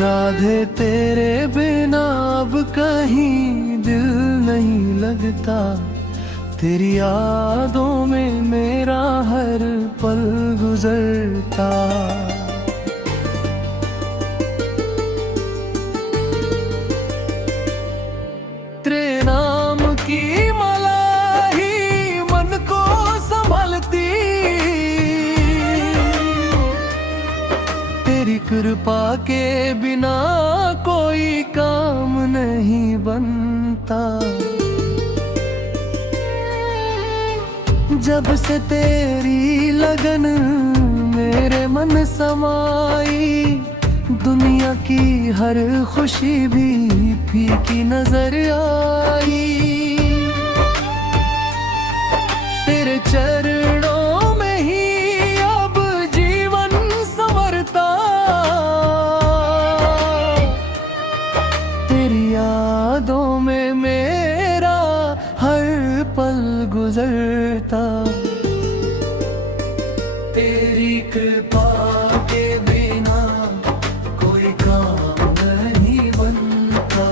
राधे तेरे बिना अब कहीं दिल नहीं लगता, तेरी यादों में मेरा हर पल गुजरता। तेरे नाम की माला ही मन को संभालती, तेरी कृपा के बिना कोई काम नहीं बनता। जब से तेरी लगन मेरे मन समाई, दुनिया की हर खुशी भी फीकी नजर आई। तेरे चरणों में ही अब जीवन संवरता, तेरी यादों में मेरा हर पल गुजरता। तेरी कृपा के बिना कोई काम नहीं बनता,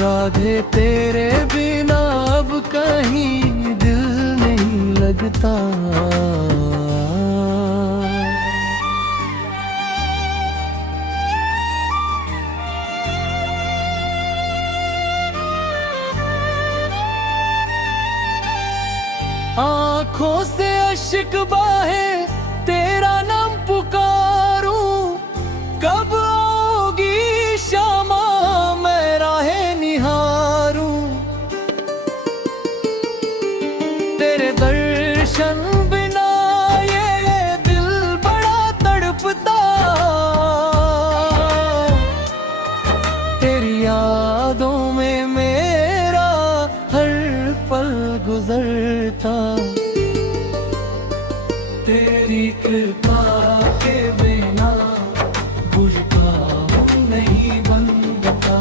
राधे तेरे बिना अब कहीं दिल नहीं लगता। आँखों से अश्क बहे तेरा नाम पुकारूं, कब आओगी शामा मैं राहें निहारूं। तेरे दर्शन बिना ये दिल बड़ा तड़पता, तेरी यादों में मेरा हर पल गुजरता। तेरी कृपा के बिना कुछ काम नहीं बनता,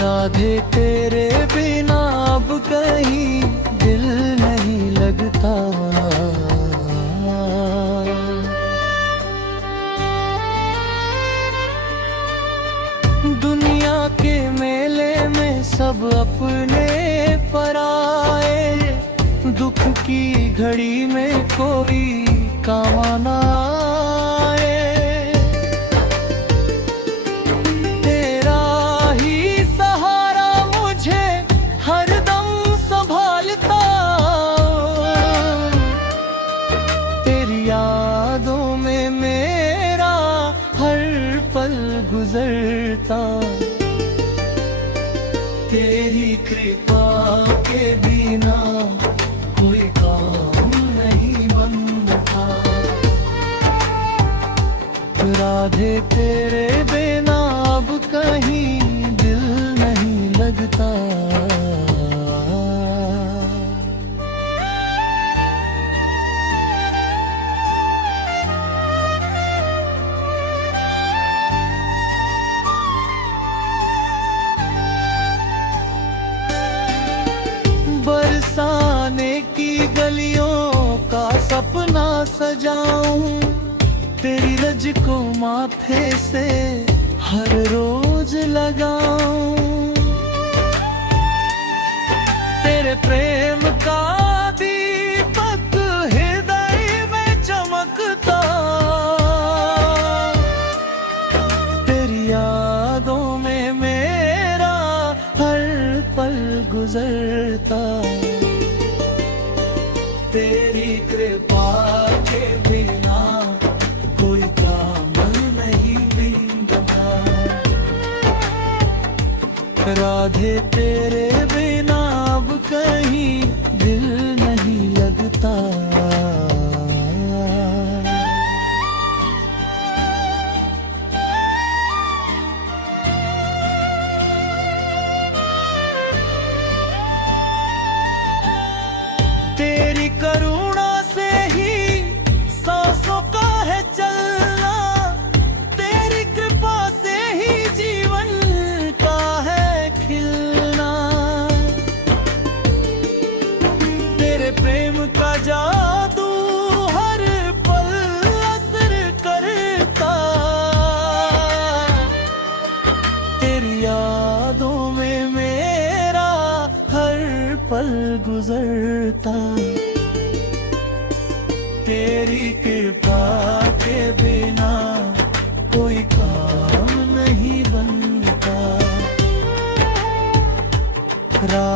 राधे तेरे बिना अब कहीं दिल नहीं लगता। दुनिया के मेले में सब अपने पराए, दुख की घड़ी में कोई काम ना आए। तेरा ही सहारा मुझे हरदम संभालता, तेरी यादों में मेरा हर पल गुजरता। तेरी कृपा के बिना कोई काम नहीं बनता, राधे तेरे बिना अब कहीं दिल नहीं लगता। बरसाने की गलियों का सपना सजाऊं, तेरी रज को माथे से हर रोज लगाऊं। तेरे प्रेम का दीपक हृदय में चमकता, तेरी यादों में मेरा हर पल गुजरता। तेरी कृपा के बिना कोई काम नहीं बनता, राधे तेरे बिना अब कहीं दिल नहीं लगता। तेरी करुणा से ही सांसों का है चलना, तेरी कृपा से ही जीवन का है खिलना।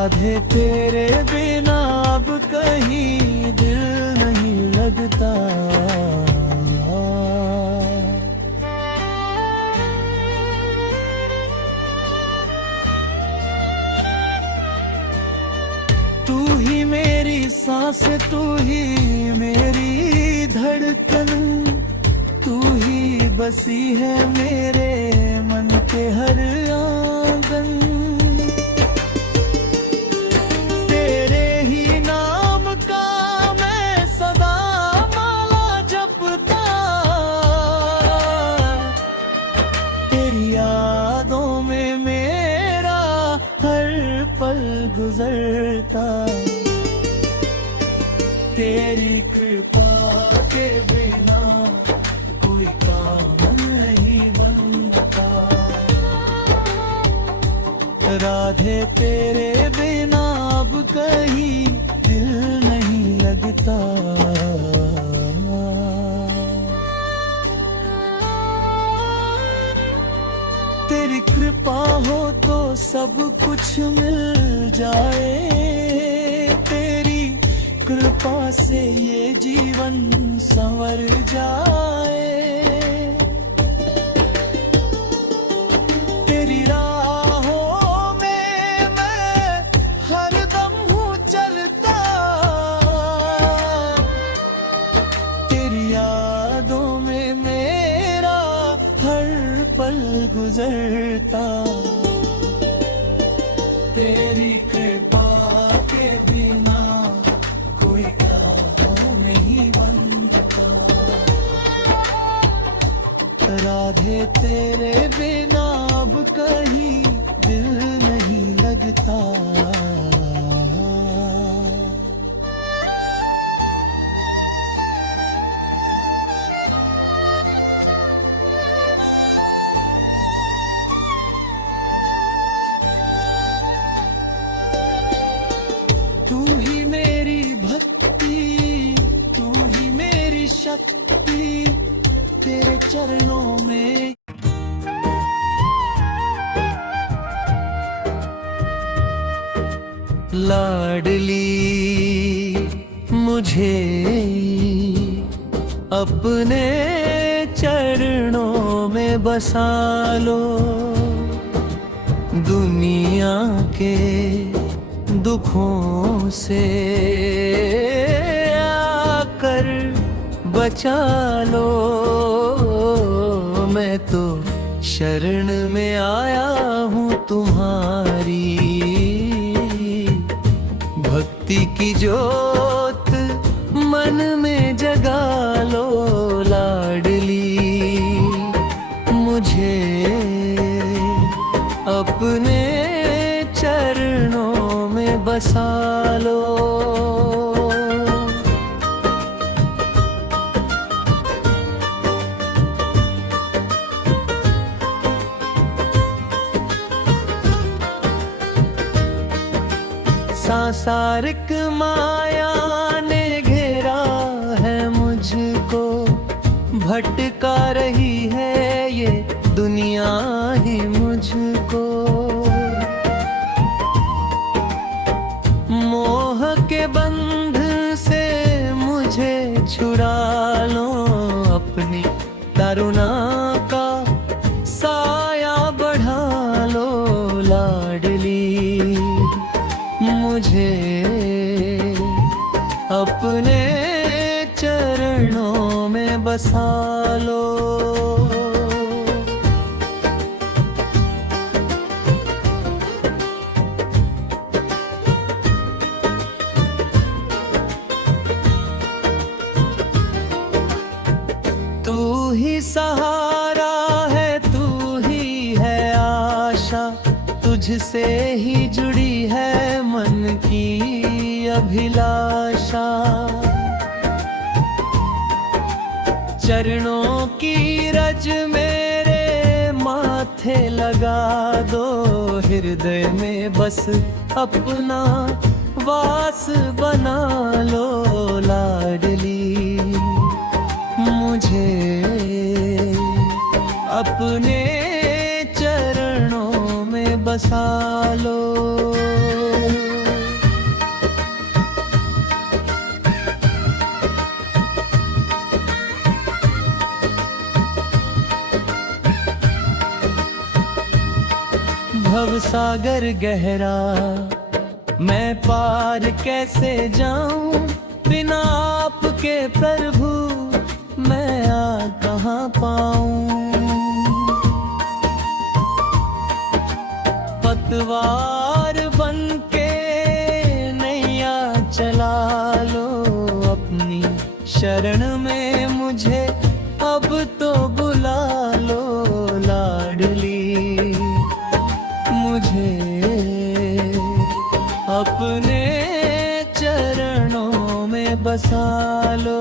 राधे तेरे बिना अब कहीं दिल नहीं लगता। तू ही मेरी सांस, तू ही मेरी धड़कन, तू ही बसी है मेरे मन के हर आंगन। तेरे ही नाम का मैं सदा माला जपता, तेरी यादों में मेरा हर पल गुजरता। तेरी कृपा के बिना कोई काम नहीं बनता। राधे तेरे बिना अब कहीं दिल नहीं लगता। तेरी कृपा हो तो सब कुछ मिल जाए, तेरी कृपा से ये जीवन संवर जाए। तेरी राहों में मैं हरदम हूँ चलता, तेरी यादों में मेरा हर पल गुजरता। तेरी कृपा के बिना कोई काम नहीं बनता। राधे तेरे बिना अब कहीं दिल नहीं लगता। तू ही मेरी भक्ति, तू ही मेरी शक्ति, तेरे चरणों में। लाडली मुझे अपने चरणों में बसा लो, दुनिया के दुखों से आकर बचा लो। मैं तो शरण में आया हूँ तुम्हारी, भक्ति की ज्योत मन में जगा लो। लाडली मुझे अपने चरणों में बसा लो। सांसारिक माया ने घेरा है मुझको, भटका रही है ये दुनिया ही मुझको। मोह के बंध से मुझे छुड़ा लो, अपनी करुणा का साया बढ़ा लो। लाडली मुझे अपने चरणों में बसा लो। तू ही सहारा है, तू ही है आशा, तुझसे ही जुड़ी है मन की अभिलाषा। चरणों की रज मेरे माथे लगा दो, हृदय में बस अपना वास बना लो। लाडली मुझे अपने चरणों में बसा लो। भव सागर गहरा मैं पार कैसे जाऊं, बिना आपके प्रभु मैं आ कहाँ पाऊं। पतवार बनके नैया चला लो अपनी शरण में मुझे अब तो बुला लो लाडली, मुझे अपने चरणों में बसा लो।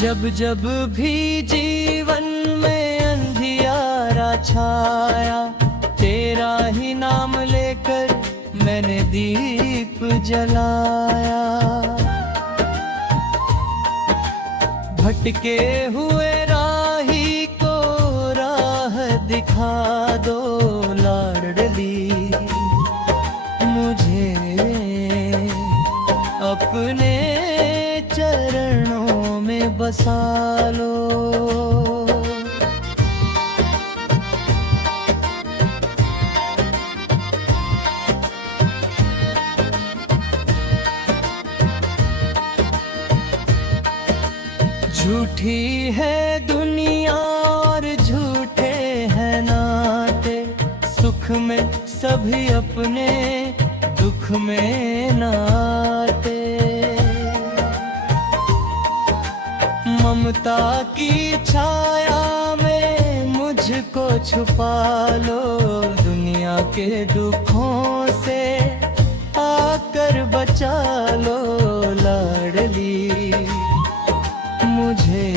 जब जब भी जीवन में अंधियारा छाया, तेरा ही नाम लेकर मैंने दीप जलाया। भटके हुए राही को राह दिखा दो लाडली, मुझे अपने चरणों में बसा लो। झूठी है दुनिया और झूठे हैं नाते, सुख में सभी अपने दुख में नाते। ममता की छाया में मुझको छुपा लो, दुनिया के दुखों से आकर बचा लो लाडली, मुझे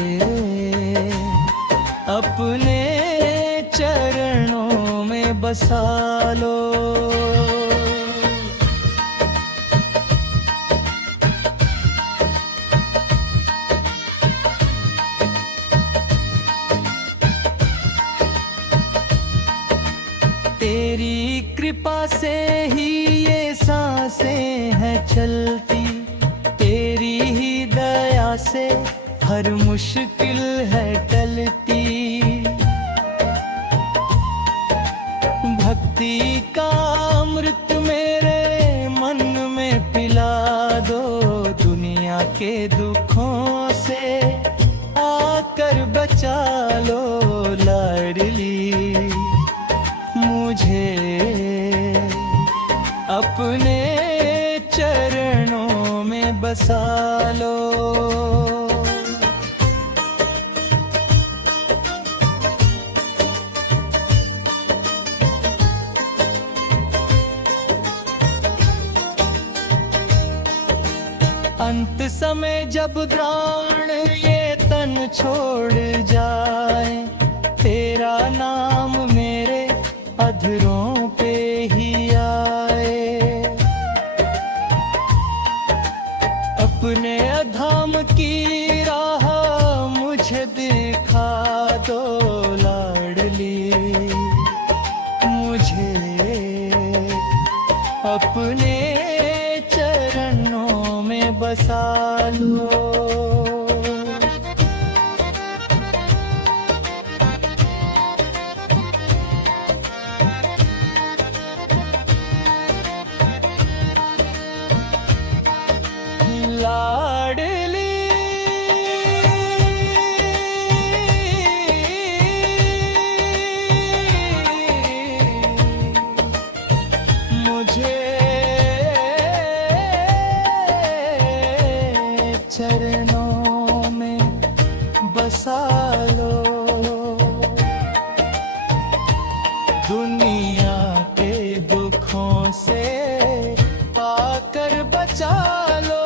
अपने चरणों में बसा लो। तेरी कृपा से ही ये सांसें हैं चलती, तेरी ही दया से हर मुश्किल है टलती। भक्ति का अमृत मेरे मन में पिला दो, दुनिया के दुखों से आकर बचा लो लाडली, मुझे अपने चरणों में बसा लो। अंत समय जब प्राण ये तन छोड़ जाए, तेरा नाम मेरे अधरों पे ही आए। अपने अधाम की राह मुझे दिखा दो लाडली, मुझे अपने चरणों में बसा लो। लाडली मुझे चरणों में बसा लो, दुनिया के दुखों से आकर बचा लो।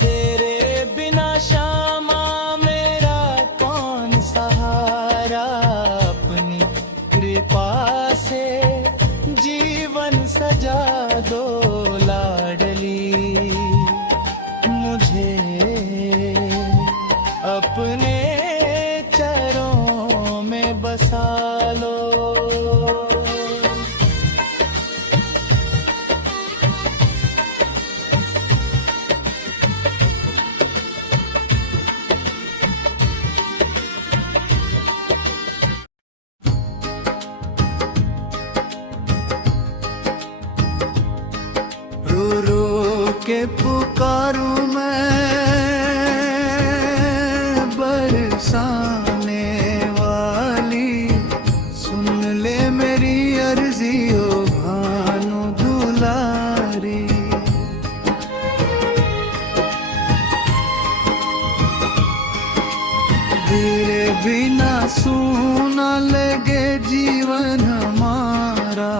तेरे बिना श्यामा मेरा कौन सहारा, अपनी कृपा से जीवन सजा दो लाडली, मुझे अपने चरणों में बसा लो। के पुकारूं मैं, बरसाने वाली सुन ले मेरी अर्जी ओ भानु दुलारी। तेरे बिना सूना लगे जीवन हमारा,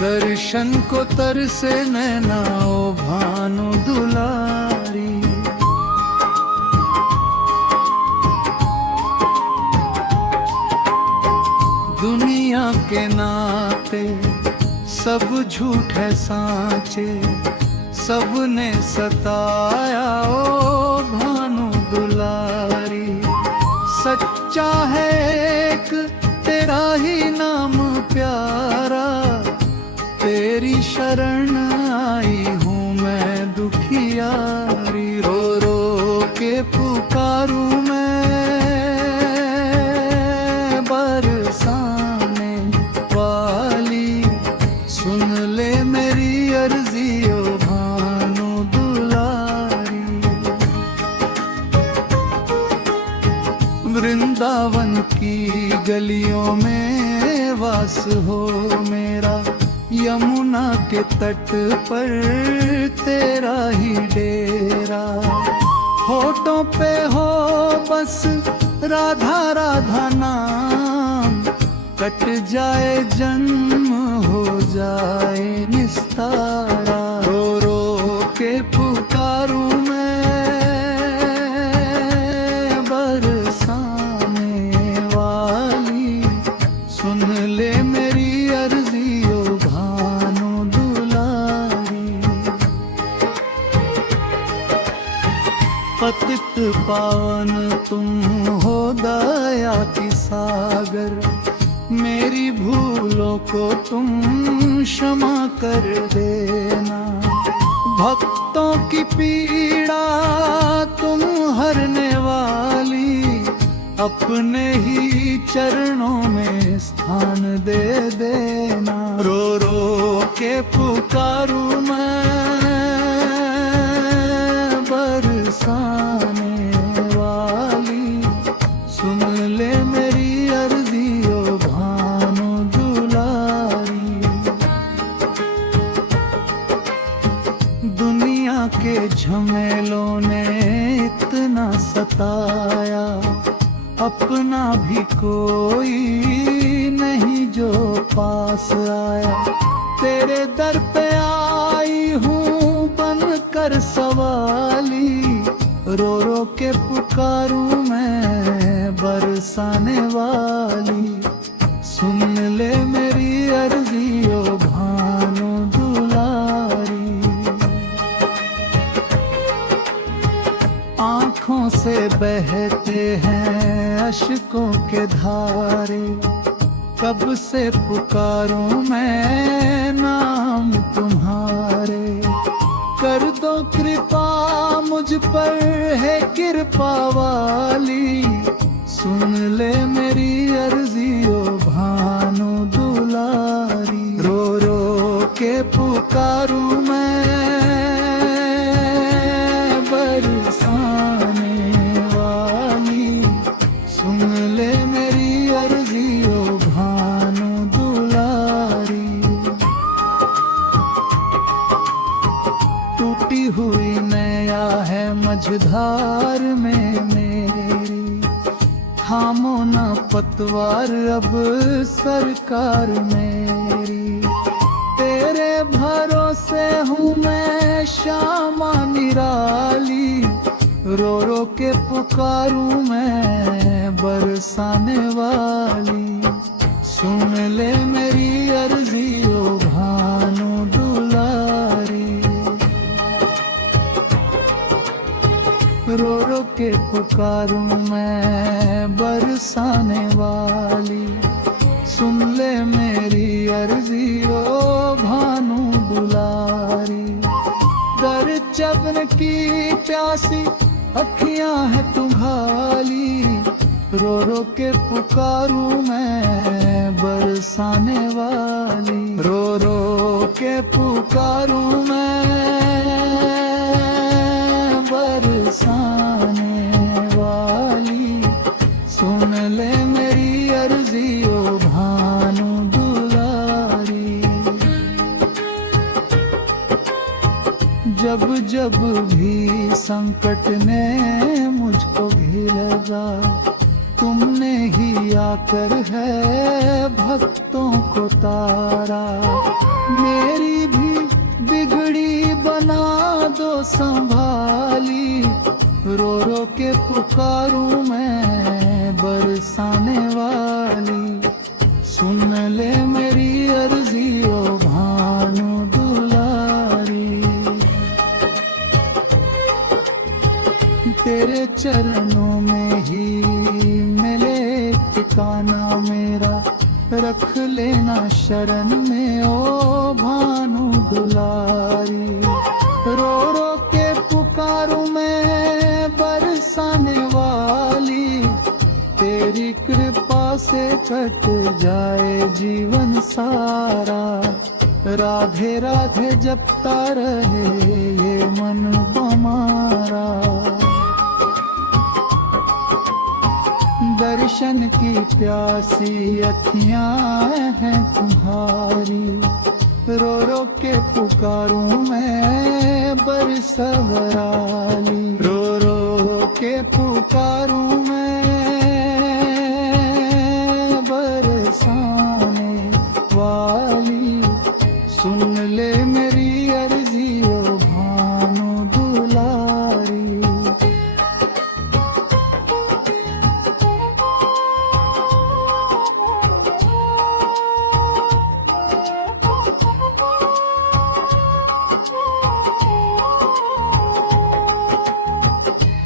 दर्शन को तरसे नैना ओ भानु दुलारी। दुनिया के नाते सब झूठ है सांचे, सबने सताया ओ भानु दुलारी। सच्चा है एक तेरा ही नाम प्यारा, तेरी शरण आई हूँ मैं दुखियारी। रो रो के पुकारूं मैं, बरसाने वाली सुन ले मेरी अर्जी ओ भानु दुलारी। वृंदावन की गलियों में वास हो मेरा, यमुना के तट पर तेरा ही डेरा। होठों पे हो बस राधा राधा नाम, कट जाए जन्म हो जाए निस्तारा। रो रो के पुकारूं मैं, बरसाने वाली सुन ले मेरी अर्जी ओ भानु दुलारी। पतित पावन तुम हो दया की सागर, मेरी भूलों को तुम क्षमा कर देना। भक्तों की पीड़ा तुम हरने वाली, अपने ही चरणों में स्थान दे देना। रो रो के पुकारूं मैं, बरसाने वाली सुन ले मेरी अर्जी ओ भानु दुलारी। दुनिया के झमेलों ने इतना सताया, अपना भी कोई नहीं जो पास आया। तेरे दर पे आई हूँ बन कर सवाली, रो रो के पुकारूं मैं, बरसाने वाली सुन ले मेरी अर्जी ओ भानु दुलारी। आँखों से बहते हैं अश्कों के धारे, कब से पुकारूं मैं नाम तुम्हारे। कर दो कृपा मुझ पर है कृपा वाली, सुन ले मेरी अर्जी ओ भानु दुलारी। रो रो के पुकारूं मैं, बरसाने वाली सुन ले मेरी अर्जी ओ भानु दुलारी। टूटी हुई नैया है मझधार में मेरी, थामो न पतवार अब सरकार मेरी। तेरे भरोसे हूँ मैं श्यामा निराली, रो रो के पुकारूं मैं, बरसाने वाली सुन ले मेरी अर्जी ओ भानु दुलारी। रो रो के पुकारूं मैं, बरसाने वाली सुन ले मेरी अर्जी ओ भानु दुलारी। दर चबन की प्यासी अखियां है तुम्हारी, रो रो के पुकारूं मैं, बरसाने वाली। रो रो के पुकारूं मैं, अर्जी ओ भानु दुलारी। जब जब भी संकट ने मुझको घेरा, तुमने ही आकर है भक्तों को तारा। मेरी भी बिगड़ी बना दो संभाली, रो रो के पुकारूं मैं बरसाने वाली। सुन ले मेरी अर्जी ओ भानु दुलारी। तेरे चरणों में ही मिले ठिकाना मेरा, रख लेना शरण में ओ भानु दुलारी। रो रो के पुकारूं मैं बरसाने वाली, तेरी कृपा से कट जाए जीवन सारा। राधे राधे जपता रहे ये मन हमारा। दर्शन की प्यासी अखियां हैं तुम्हारी, रो रो के पुकारूं मैं बरसवराली। रो रो के पुकारूं मैं बरसाने वाली। सुन ले मेरी अर्जी ओ भानु दुलारी।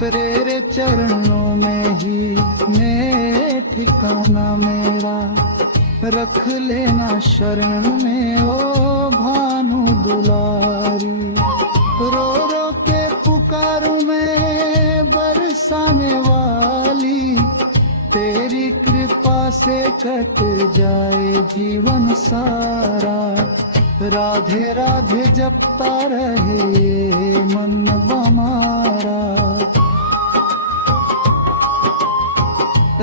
तेरे चरणों में ही मैं ठिकाना मेरा, रख लेना शरण में ओ भानु दुलारी। रो रो के पुकारूं मैं बरसाने वाली, तेरी कृपा से कट जाए जीवन सारा। राधे राधे जपता रहे ये मन हमारा।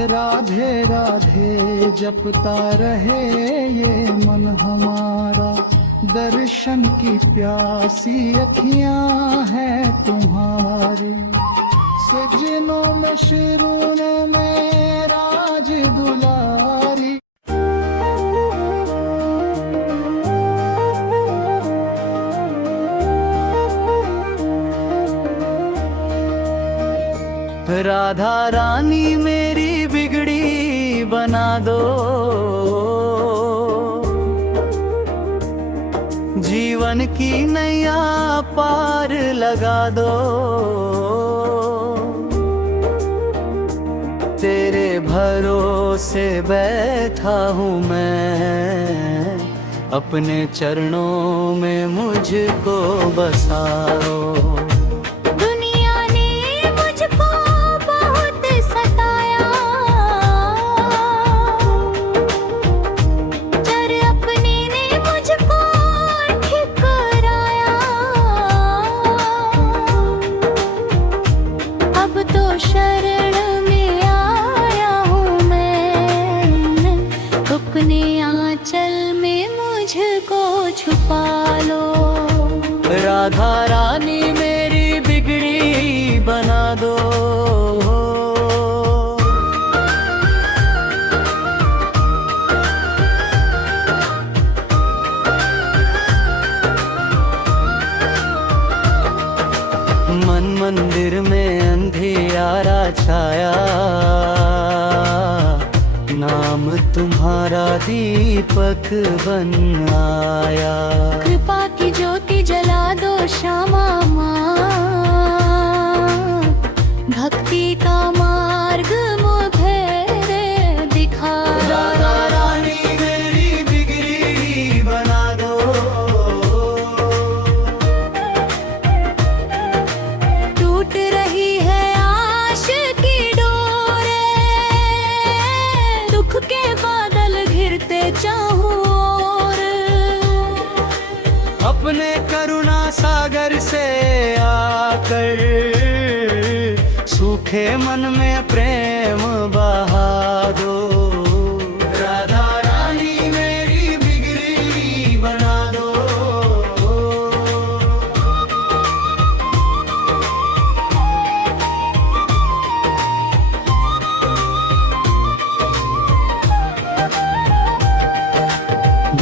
राधे राधे जपता रहे ये मन हमारा। दर्शन की प्यासी अखियां हैं तुम्हारी, सजनों में शिरों में राज दुलारी। राधा रानी मेरी बिगड़ी बना दो, जीवन की नैया पार लगा दो। तेरे भरोसे बैठा हूँ मैं, अपने चरणों में मुझको बसाओ। राधा रानी मेरी बिगड़ी बना दो। मन मंदिर में अंधियारा छाया, नाम तुम्हारा दीपक बन आया। कृपा की ज्योति जला दो श्यामा माँ, भक्ति का मार्ग मुझे दिखा। राधा रानी मेरी बिगड़ी बना दो। टूट रही है आश की डोरे, दुख के बादल घिरते चाहूं और। अपने करुणा सागर से आकर सूखे मन में प्रेम बहा दो।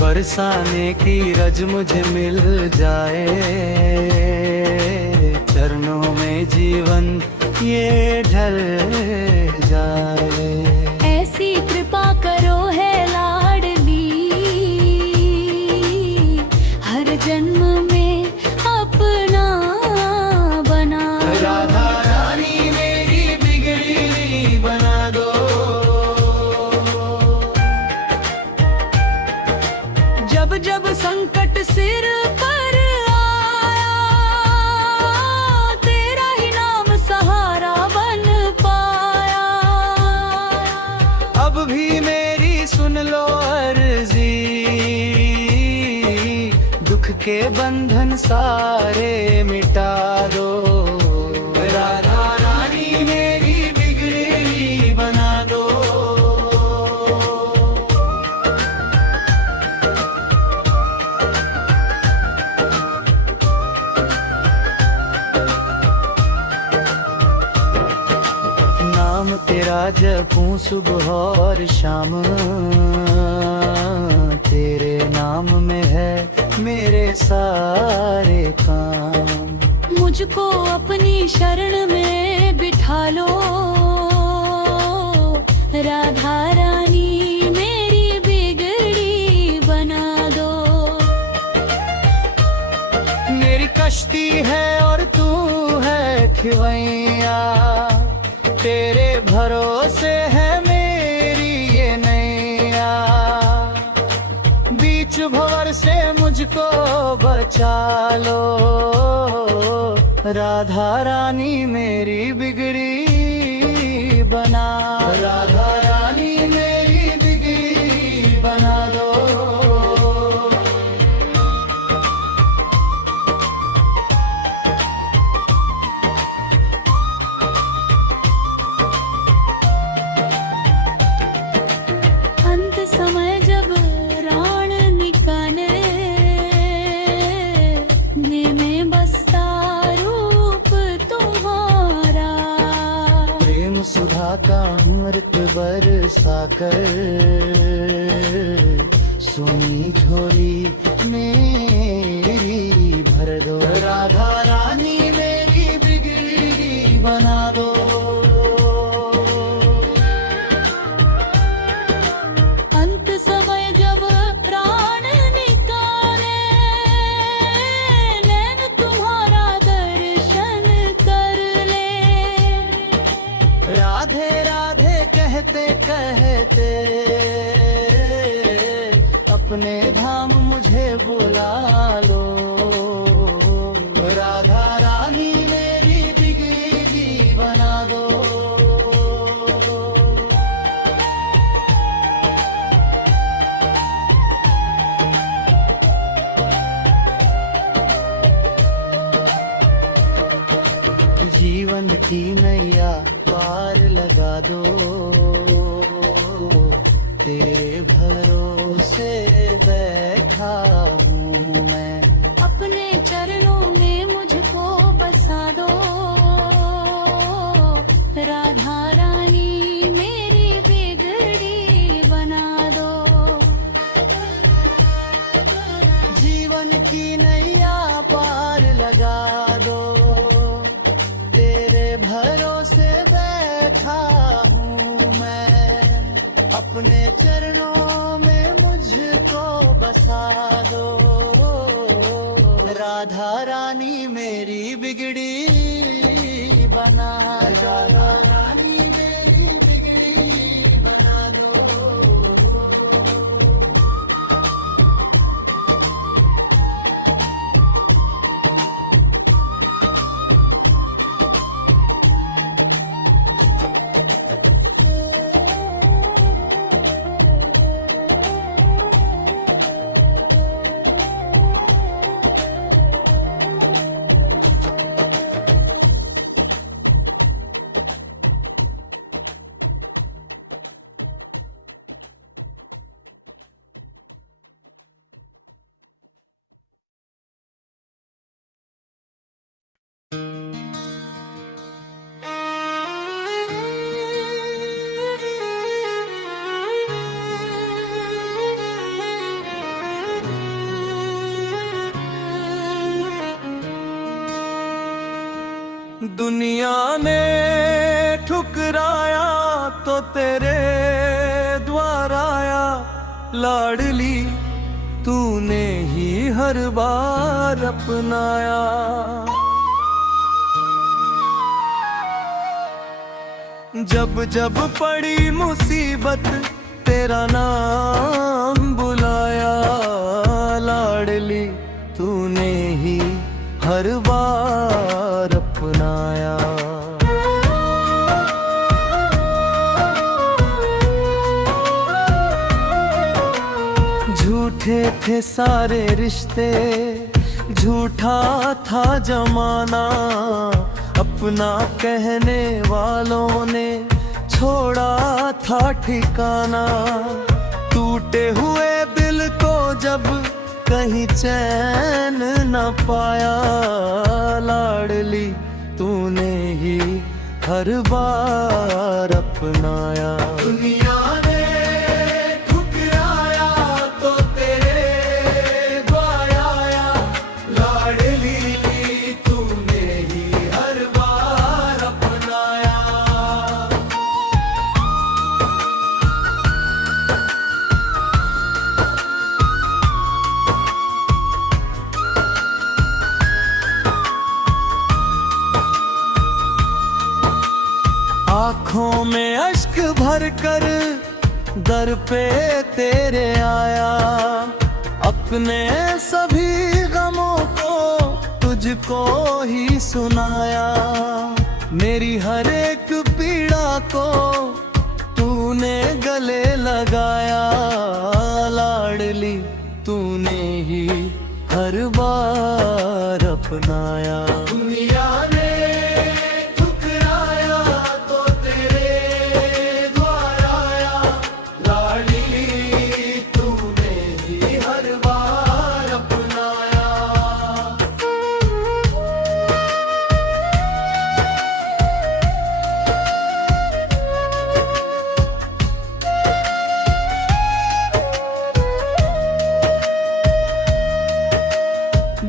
बरसाने की रज मुझे मिल जाए, चरणों में जीवन ये ढल जाए। ऐसी कृपा करो है लाडली, हर जन्म में अपना बना दो। राधा रानी मेरी बिगड़ी बना दो। जब जब संकट सिर पर आया, तेरा ही नाम सहारा बन पाया। अब भी मेरी सुन लो अर्जी, दुख के बंधन सारे मिटा दो। राधा रानी मेरी बिगड़ी बना दो। नाम तेरा जपूं सुबह और शाम, तेरे नाम में है मेरे सारे काम। मुझको अपनी शरण में बिठा लो, राधा रानी मेरी बिगड़ी बना दो। मेरी कश्ती है और तू है खिवैया, तेरे भरोसे है मेरी ये नैया। बीच भंवर से मुझको बचा लो, राधा रानी मेरी बिगड़ी बना। राधा रानी मेरी बिगड़ी बना दो। अंत समय जब प्राण निकाले, में बसता रूप तुम्हारा। प्रेम सुधा का अमृत बरसाकर, सोनी झोली मेरी भर दो। राधा रानी मेरी बिगड़ी बना दो। अंत समय जब प्राण निकाले, नैन तुम्हारा दर्शन कर ले। राधे राधे कहते कहते अपने धाम मुझे बुला लो। राधा रानी मेरी बिगड़ी बना दो। जीवन की नैया पार लगा दो, तेरे भरोसे बैठा हूँ मैं। अपने चरणों में मुझको बसा दो, राधा रानी मेरी बिगड़ी बना दो। जीवन की नैया पार लगा दो, तेरे भरोसे बैठा हूँ मैं। अपने चरणों में मुझको बसा दो, राधा रानी मेरी बिगड़ी बना दो। रानी मेरी बिगड़ी बना दो। दुनिया ने ठुकराया तो तेरे द्वार आया लाडली, तूने ही हर बार अपनाया। जब जब पड़ी मुसीबत तेरा नाम बुलाया लाडली, तूने ही हर बार अपनाया। झूठे थे सारे रिश्ते, झूठा था जमाना, अपना कहने वालों ने छोड़ा था ठिकाना। टूटे हुए दिल को जब कहीं चैन न पाया लाडली, तूने ही हर बार अपनाया। दुनिया ने ठुकराया तो तेरे द्वार आया लाडली, तूने ही हर बार अपनाया। आँखों में अश्क भर कर दर पे तेरे आया, अपने सभी गमों को तुझको ही सुनाया। मेरी हर एक पीड़ा को तूने गले लगाया लाडली, तूने ही हर बार अपनाया। दुनिया ने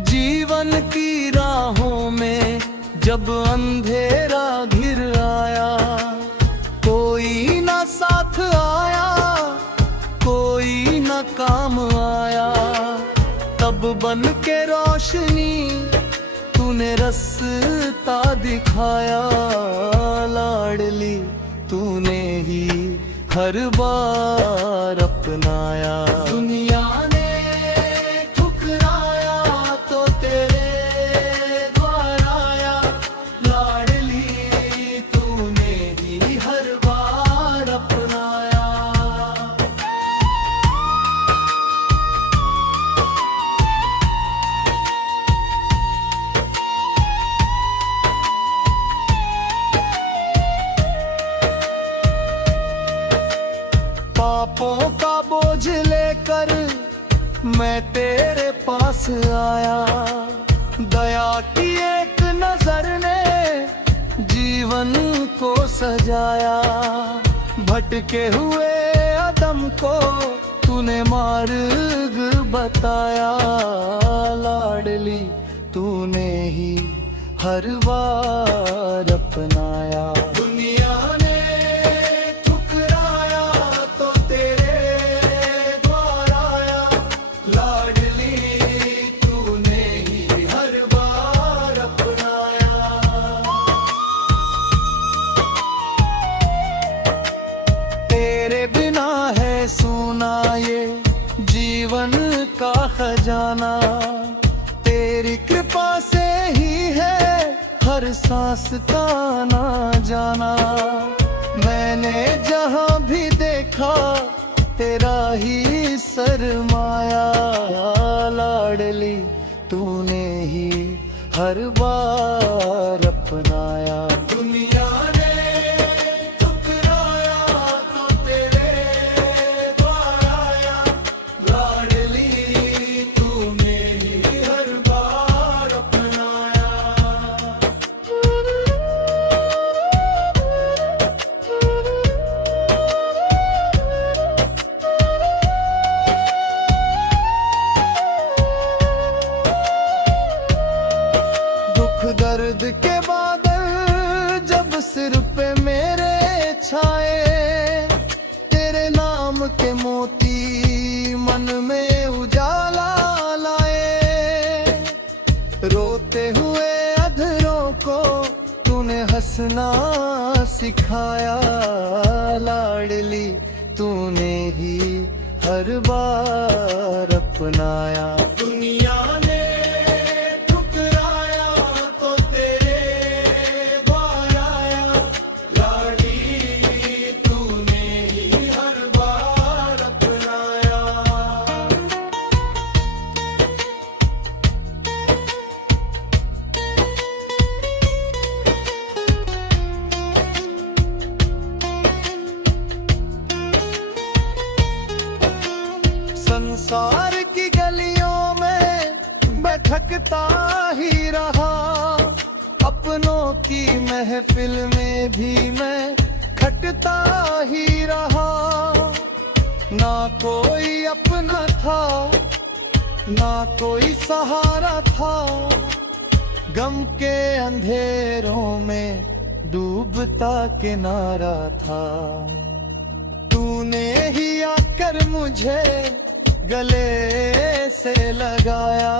जीवन की राहों में जब अंधेरा घिर आया, कोई न साथ आया, कोई न काम आया, तब बन के रोशनी तूने रास्ता दिखाया लाडली, तूने ही हर बार अपनाया। दुनिया ने पापों का बोझ लेकर मैं तेरे पास आया, दया की एक नजर ने जीवन को सजाया। भटके हुए आदम को तूने मार्ग बताया लाडली, तूने ही हर बार अपनाया। दुनिया ने सुना ये जीवन का खजाना, तेरी कृपा से ही है हर सांस का ना जाना। मैंने जहां भी देखा तेरा ही सरमाया लाडली, तूने ही हर बार अपनाया। दुनिया दर्द के बादल में उजाला लाए। रोते हुए अधरों को तूने हंसना सिखाया। लाडली तूने ही हर बार अपनाया। दुनिया ने ठुकराया तो तेरे द्वार आया। लाडली तूने ही हर बार अपनाया। संसार की गलियों में भटकता ही रहा। अपनों की महफिल में भी मैं खटता ही रहा। ना कोई अपना था, ना कोई सहारा था। गम के अंधेरों में डूबता किनारा था। तूने ही आकर मुझे गले से लगाया।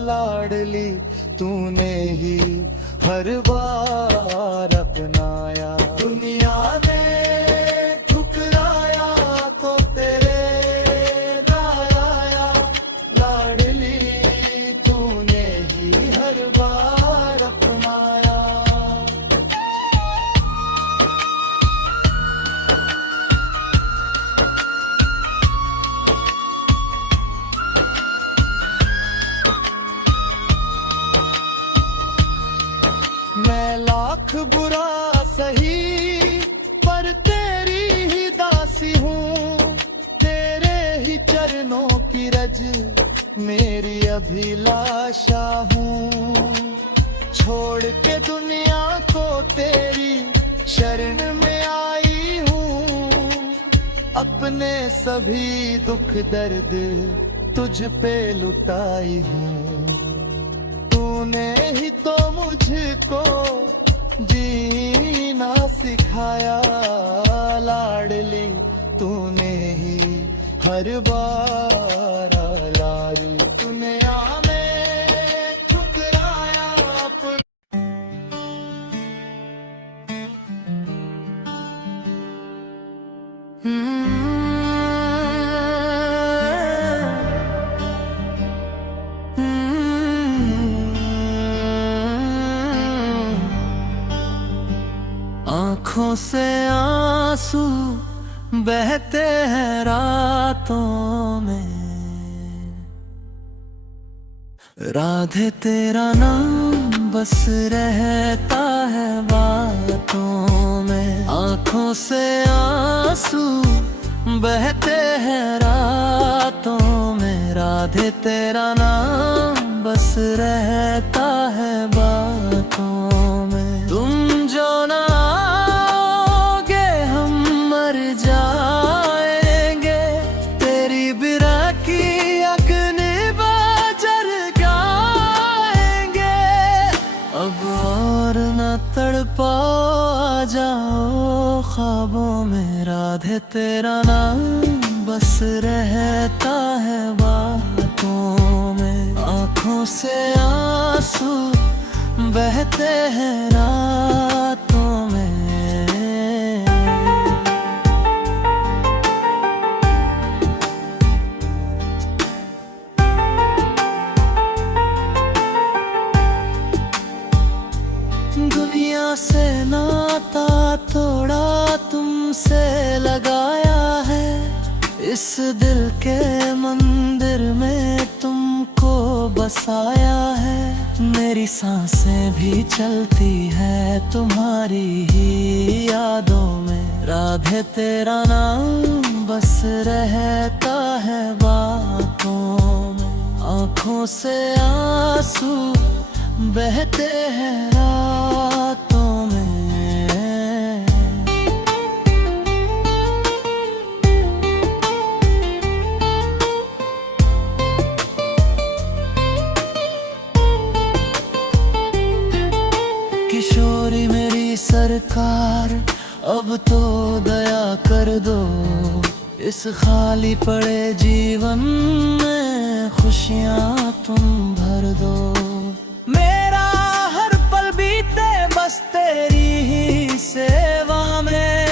लाडली तूने ही हर बार अपनाया। दुनिया ने ठुकराया तो तेरे द्वार आया। लाडली तूने ही हर बार अपनाया। मैं लाख बुरा सही पर तेरी ही दासी हूँ। तेरे ही चरणों की रज मेरी अभिलाषा हूँ। छोड़ के दुनिया को तेरी शरण में आई हूँ। अपने सभी दुख दर्द तुझ पे लुटाई हूँ। तूने ही तो मुझको जीना सिखाया। लाडली तूने ही हर बार लाडली तूने हमें ठुकराया। आँखों से आंसू बहते हैं रातों में। राधे तेरा नाम बस रहता है बातों में। आँखों से आंसू बहते हैं रातों में। राधे तेरा नाम बस रहता है बातों में। तुम जो ना आओगे हम मर जाएंगे। तेरी बिरह की अग्नि बाजर गाएंगे। अब और न तड़पाओ, आ जाओ ख्वाबों में। राधे तेरा नाम बस रहता है बातों में। आँखों से आंसू बहते हैं रातों में। दुनिया से नाता तोड़ा तुमसे लगाया है। इस दिल के मंदिर में तुमको बसाया है। मेरी सांसें भी चलती है तुम्हारी ही यादों में। राधे तेरा नाम बस रहता है बातों में। आँखों से आंसू बहते हैं रातों में। किशोरी मेरी सरकार अब तो दया कर दो। इस खाली पड़े जीवन में खुशियाँ तुम भर दो। मेरा हर पल बीते बस तेरी ही सेवा में।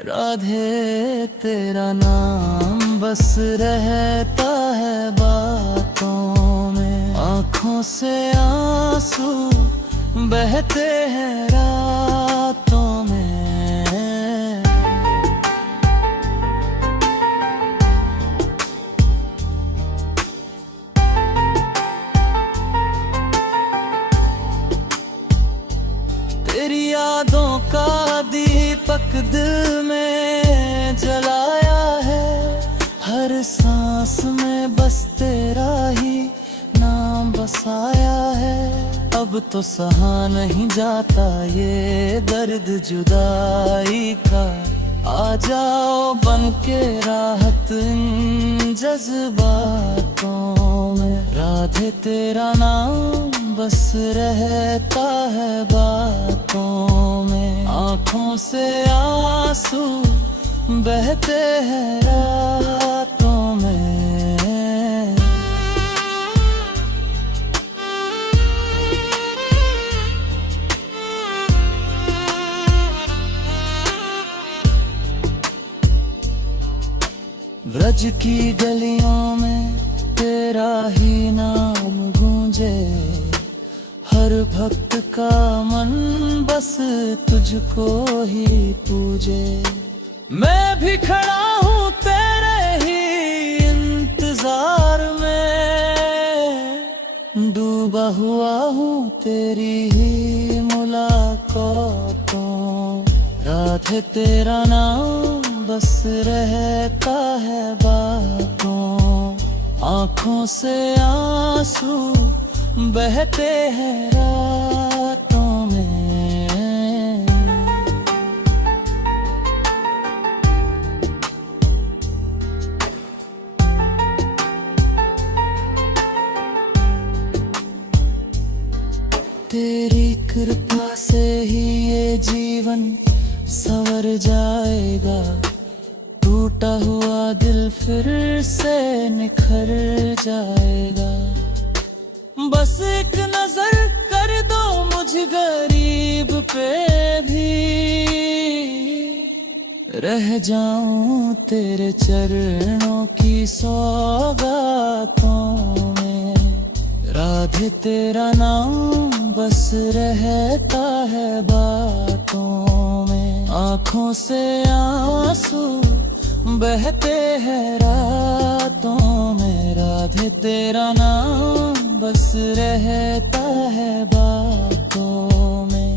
राधे तेरा नाम बस रहता है बातों में। आँखों से आंसू बहते हैं रातों में। तेरी यादों का दीपक दिल में जलाया है। हर सांस में बस तेरा ही नाम बसाया है। अब तो सहा नहीं जाता ये दर्द जुदाई का। आ जाओ बन के राहत इन जज्बातों में। राधे तेरा नाम बस रहता है बातों में। आँखों से आंसू बहते हैं रातों में। ब्रज की गलियों में तेरा ही नाम गूंजे। हर भक्त का मन बस तुझको ही पूजे। मैं भी खड़ा हूँ तेरे ही इंतजार में। डूबा हुआ हूँ तेरी ही मुलाकातों। राधे तेरा नाम बस रहता है बातों। आँखों से आंसू बहते हैं रातों में। तेरी कृपा से ही ये जीवन संवर जाएगा। टूटा हुआ दिल फिर से निखर जाएगा। बस एक नजर कर दो मुझ गरीब पे भी। रह जाऊं तेरे चरणों की सौगातों में। राधे तेरा नाम बस रहता है बातों में। आँखों से आंसू बहते हैं रातों में। राधे तेरा नाम बस रहता है बातों में।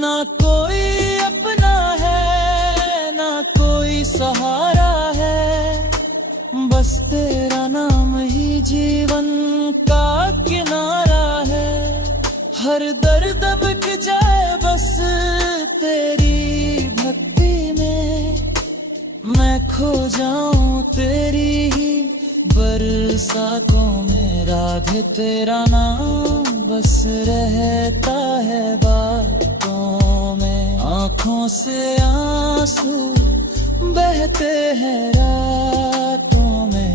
ना कोई अपना है ना कोई सहारा है। बस तेरा नाम ही जीवन का किनारा है। हर दर्द मिट जाए बस तेरी भक्ति में। मैं खो जाऊं तेरी ही बरसातों में। राधे तेरा नाम बस रहता है बातों में। आँखों से आंसू बहते हैं रातों में।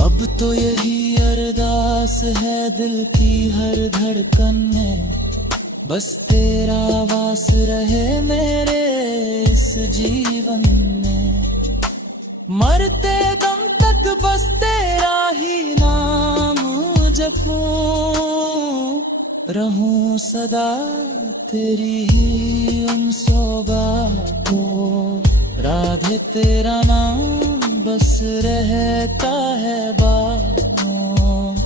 अब तो यही अरदास है दिल की हर धड़कन में। बस तेरा वास रहे मेरे इस जीवन में। मरते दम तक बस तेरा ही नाम जपूं। रहूं सदा तेरी ही उन सौगातों। राधे तेरा नाम बस रहता है बातों।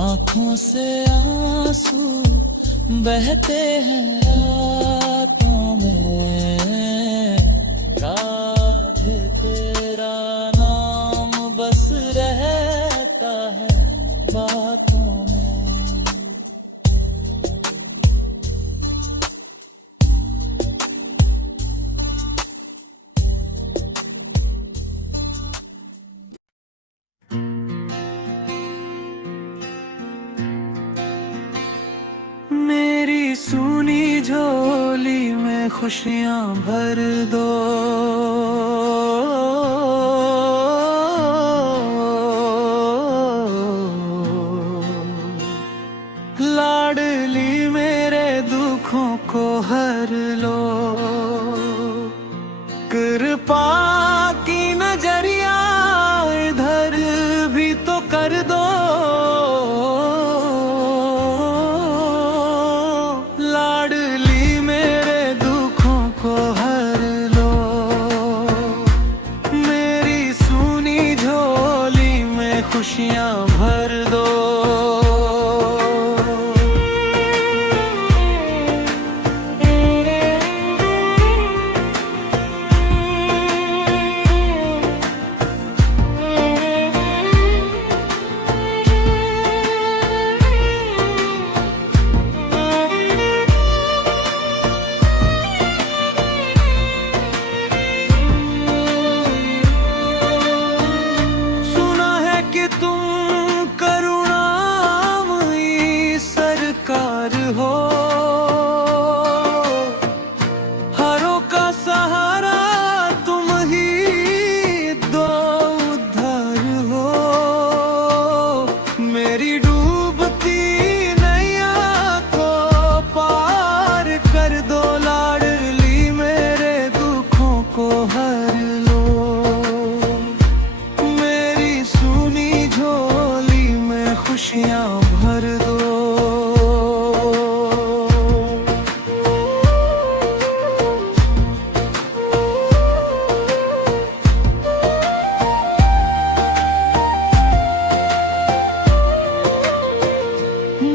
आँखों से आंसू बहते हैं रातों में। राधे तेरा नाम बस रहता है बातों में। झोली में खुशियां भर दो। लाडली मेरे दुखों को हर लो, कृपा की नजरिया इधर भी तो कर दो। लाडली मेरे दुखों को हर लो, मेरी सूनी झोली में खुशियां भर दो। हो हरों का सहारा तुम ही दो उद्धार हो। मेरी डूबती नैया को पार कर दो। लाडली मेरे दुखों को हर लो, मेरी सूनी झोली में खुशियां भर दो।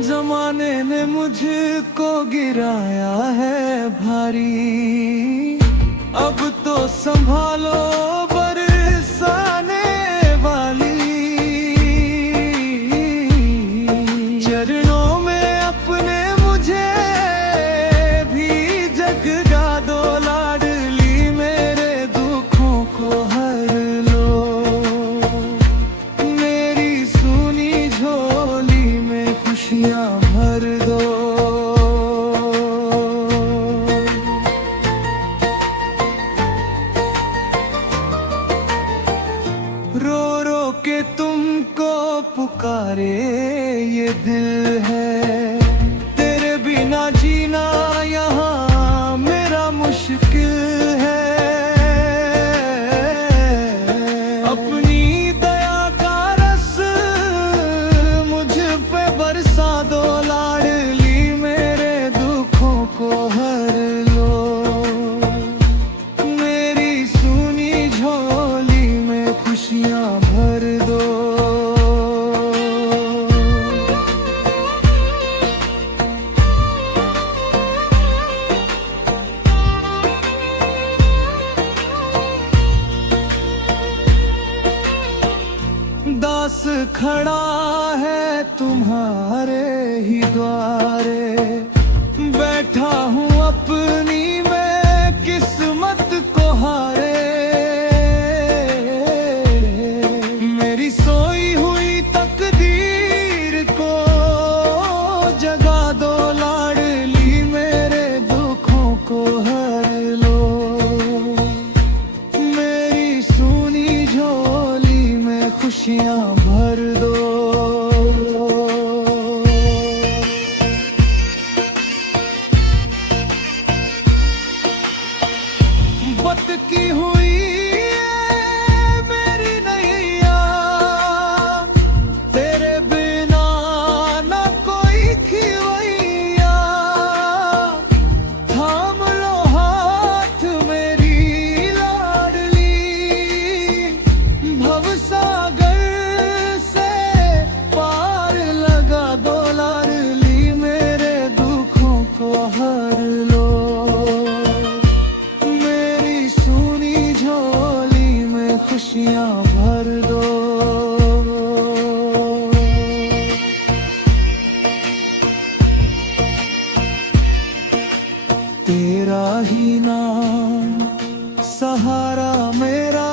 जमाने ने मुझको गिराया है भारी, अब तो संभालो बरसाने वाली। चरणों में अपने मुझे भी जगा दो। लाडली मेरे दुखों को हर लो, मेरी सूनी झोली में खुशियां भर दो। रो रो के तुमको पुकारे ये दिल है, तेरे बिना जीना यहाँ मेरा मुश्किल है। अपनी दया का रस मुझ पे बरसा दो। लाडली मेरे दुखों को हर लो, मेरी सूनी झोली में खुशियां भर दो। दास खड़ा है तुम्हारे ही द्वारे, बैठा हूँ अपनी मैं किस्मत को हारे। मेरी सोई हुई तकदीर को जगा दो। लाडली मेरे दुखों को हर लो, मेरी सूनी झोली में खुशियां भर दो। बत की हुई मेरी नैया, तेरे बिना न कोई खिवैया। थाम लो हाथ मेरी लाडली, भवसागर से पार लगा दो। लाडली मेरे दुखों को हर लो, मेरी सूनी झोली में खुशियां भर दो। तेरा ही नाम सहारा मेरा,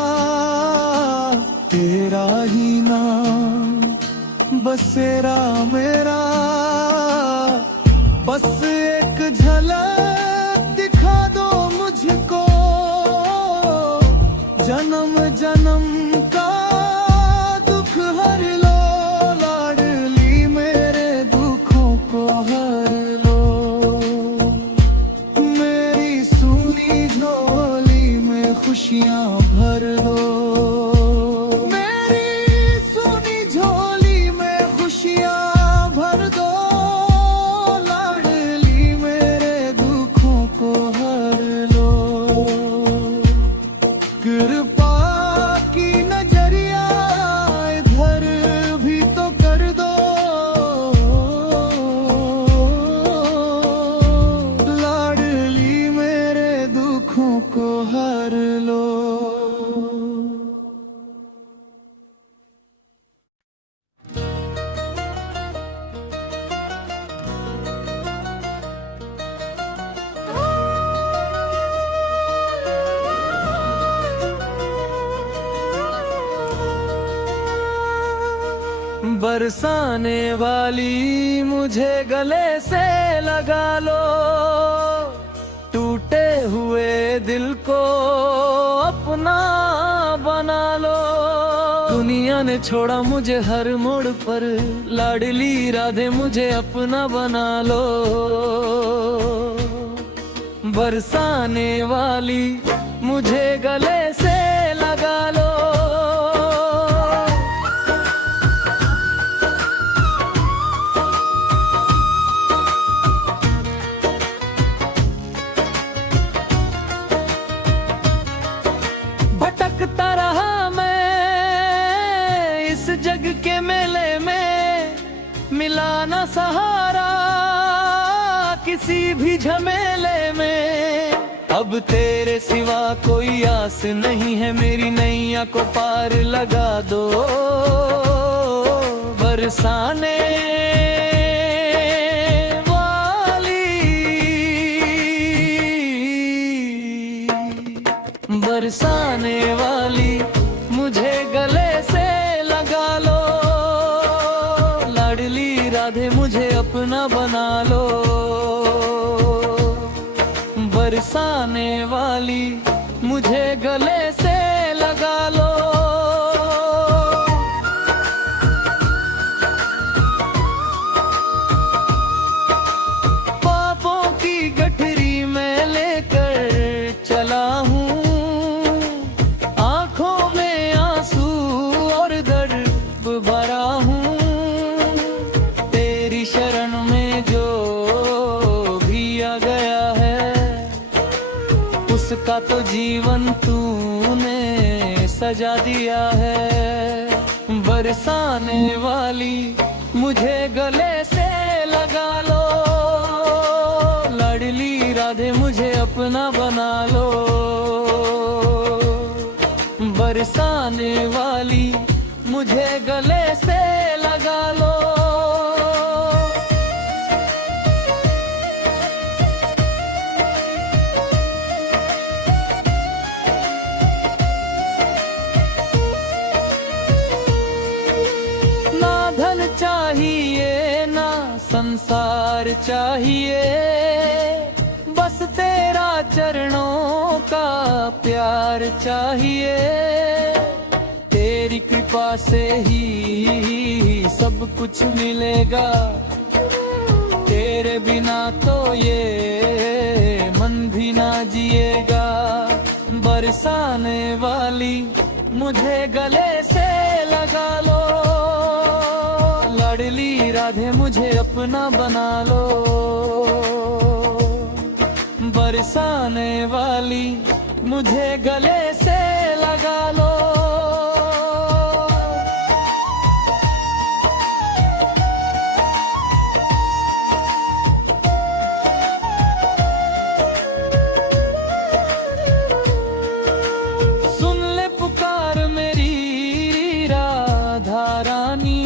तेरा ही नाम बसेरा मेरा। बस एक झलक बरसाने वाली मुझे गले से लगा लो, टूटे हुए दिल को अपना बना लो। दुनिया ने छोड़ा मुझे हर मोड़ पर, लाडली राधे मुझे अपना बना लो। बरसाने वाली मुझे गले से लगा लो। भटकता रहा मैं इस जग के मेले में, मिला ना सहारा किसी भी झमेले में। अब तेरे सिवा कोई आस नहीं है, मेरी नैया को पार लगा दो। बरसाने वाली, बरसाने वाली मुझे गले से लगा लो। लाडली राधे मुझे अपना बना लो। बरसाने वाली मुझे गले से लगा लो। पापों की गठरी में लेकर चला हूँ, आंखों में आंसू और दर्द भरा हूँ। तेरी शरण में जो भी आ गया है, उसका तो जीवन तूने सजा दिया है। बरसाने वाली मुझे गले से लगा लो। लाडली राधे मुझे अपना बना लो। बरसाने वाली मुझे गले से लगा लो। धन चाहिए ना संसार चाहिए, बस तेरा चरणों का प्यार चाहिए। तेरी कृपा से ही सब कुछ मिलेगा, तेरे बिना तो ये मन भी ना जिएगा। बरसाने वाली मुझे गले से लगा लो। लाडली राधे मुझे अपना बना लो। बरसाने वाली मुझे गले से लगा लो। सुन ले पुकार मेरी राधा रानी,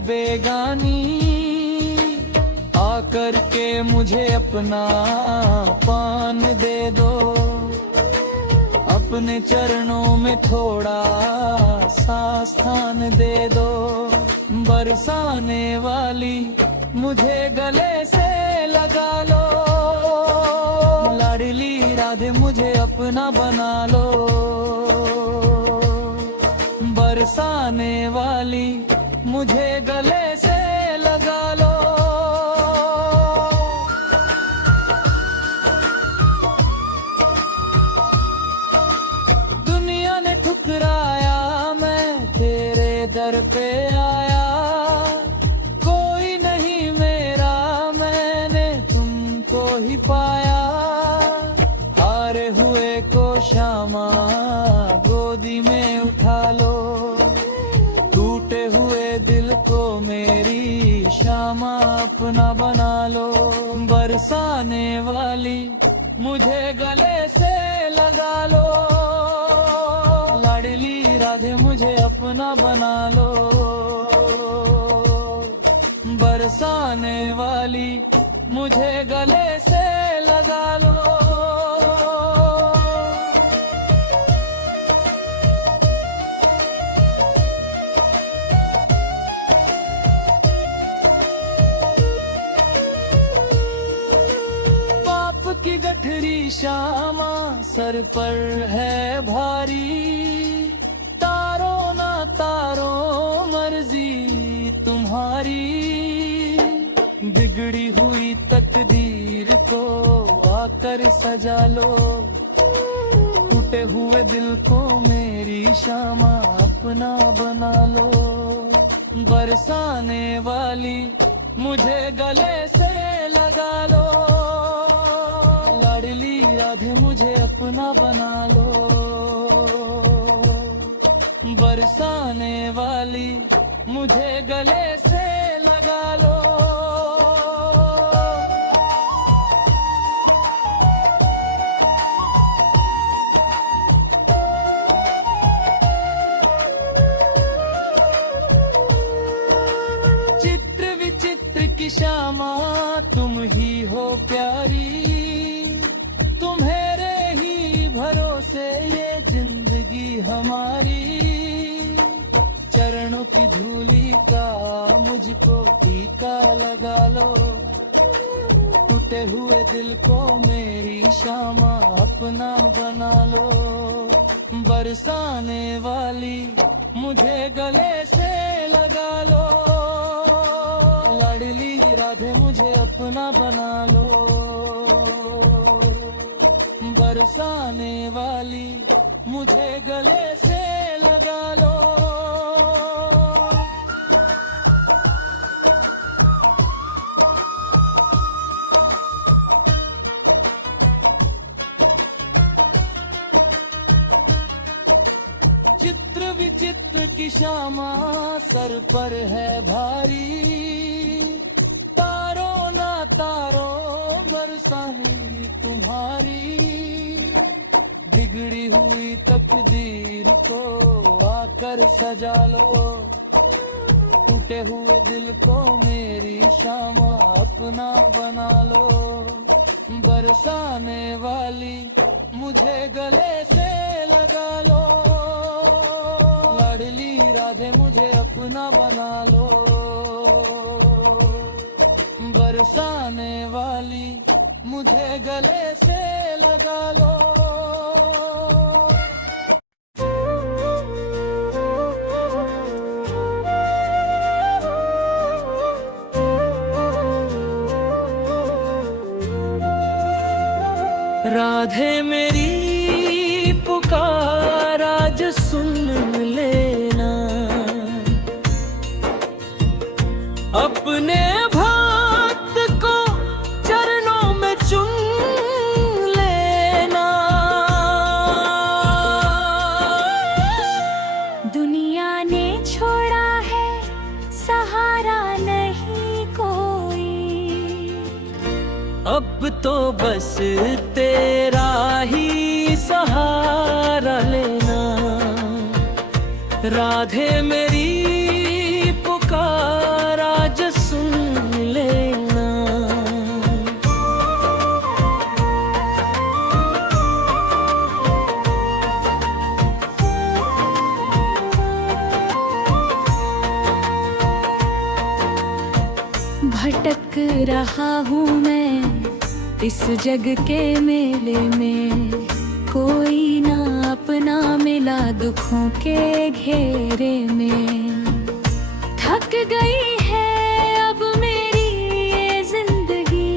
बेगानी। आकर के मुझे अपना पान दे दो, अपने चरणों में थोड़ा सा स्थान दे दो। बरसाने वाली मुझे गले से लगा लो। लाडली राधे मुझे अपना बना लो। बरसाने वाली मुझे गले से लगा लो। दुनिया ने ठुकराया, मैं तेरे दर पे आया। कोई नहीं मेरा, मैंने तुमको ही पाया। हारे हुए को श्यामा गोदी में उठा लो। टूटे हुए दिल को मेरी श्यामा अपना बना लो। बरसाने वाली मुझे गले से लगा लो। लाडली राधे मुझे अपना बना लो। बरसाने वाली मुझे गले से लगा लो। शामा सर पर है भारी, तारो ना तारो मर्जी तुम्हारी। बिगड़ी हुई तकदीर को आकर सजा लो, टूटे हुए दिल को मेरी शामा अपना बना लो। बरसाने वाली मुझे गले से लगा लो, लाडली राधे मुझे अपना बना लो। बरसाने वाली मुझे गले से लगा लो। चित्र विचित्र की शामा तुम ही हो प्यारी, तुम्हारे ही भरोसे ये जिंदगी हमारी। चरणों की धूली का मुझको टीका लगा लो, टूटे हुए दिल को मेरी शामा अपना बना लो। बरसाने वाली मुझे गले से लगा लो, लाडली राधे मुझे अपना बना लो। बरसाने वाली मुझे गले से लगा लो। चित्र विचित्र की शामा सर पर है भारी, तारो ना तारो बरसानी तुम्हारी। बिगड़ी हुई तकदीर को आकर सजा लो, टूटे हुए दिल को मेरी शामा अपना बना लो। बरसाने वाली मुझे गले से लगा लो, लाडली राधे मुझे अपना बना लो। बरसाने वाली मुझे गले से लगा लो। राधे मेरी पुकार आज सुन लेना, अपने भक्त को चरणों में चुन लेना। दुनिया ने छोड़ा है सहारा नहीं कोई, अब तो बस तेरा ही सहारा लेना। राधे मेरी पुकार आज सुन लेना। भटक रहा हूँ मैं इस जग के मेले में, कोई ना अपना मिला दुखों के घेरे में। थक गई है अब मेरी ये जिंदगी,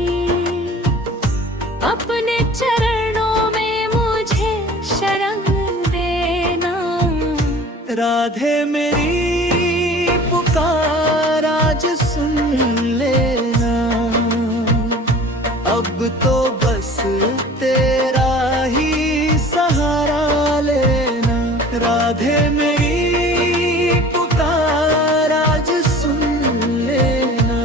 अपने चरणों में मुझे शरण देना। राधे मेरी पुकार आज सुन लेना, अब तो बस तेरा ही सहारा लेना। राधे मेरी पुकार आज सुन लेना।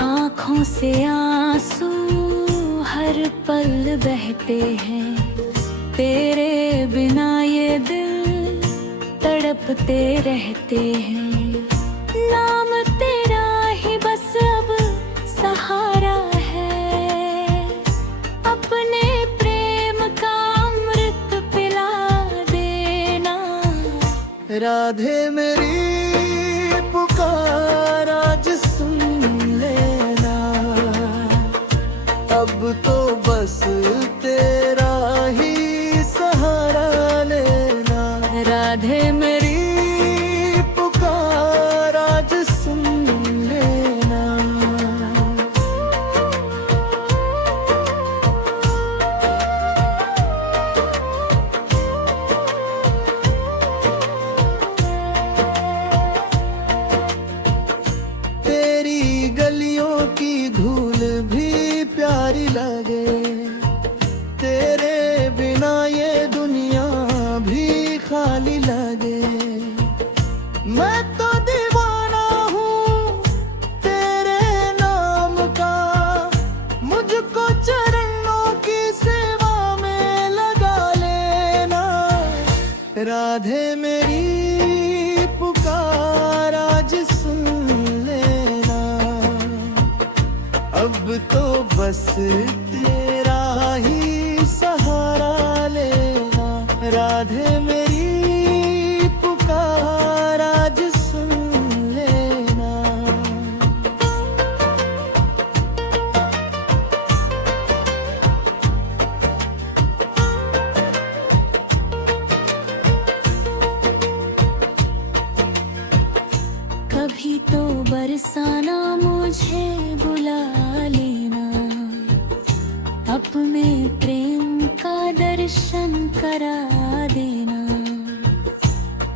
आँखों से आंसू हर पल बहते हैं, तेरे बिना ये दिल तड़पते रहते हैं। नाम तेरा ही बस अब सहारा है, अपने प्रेम का अमृत राधे मेरी पुकार आज सुन लेना, अब तो बस तेरा ही सहारा लेना। राधे मेरी पुकार आज सुन लेना। तेरी गलियों की धूल भी प्यारी लगे, तेरे बिना ये दुनिया भी खाली लगे। मैं तो दीवाना हूँ तेरे नाम का, मुझको चरणों की सेवा में लगा लेना। राधे मेरी पुकार आज सुन लेना, अब तो बस तेरा ही सहारा लेना। राधे मेरी पुकार आज सुन लेना। कभी तो बरसाना मुझे बुला लेना, अपने प्रेम का दर्शन करा देना।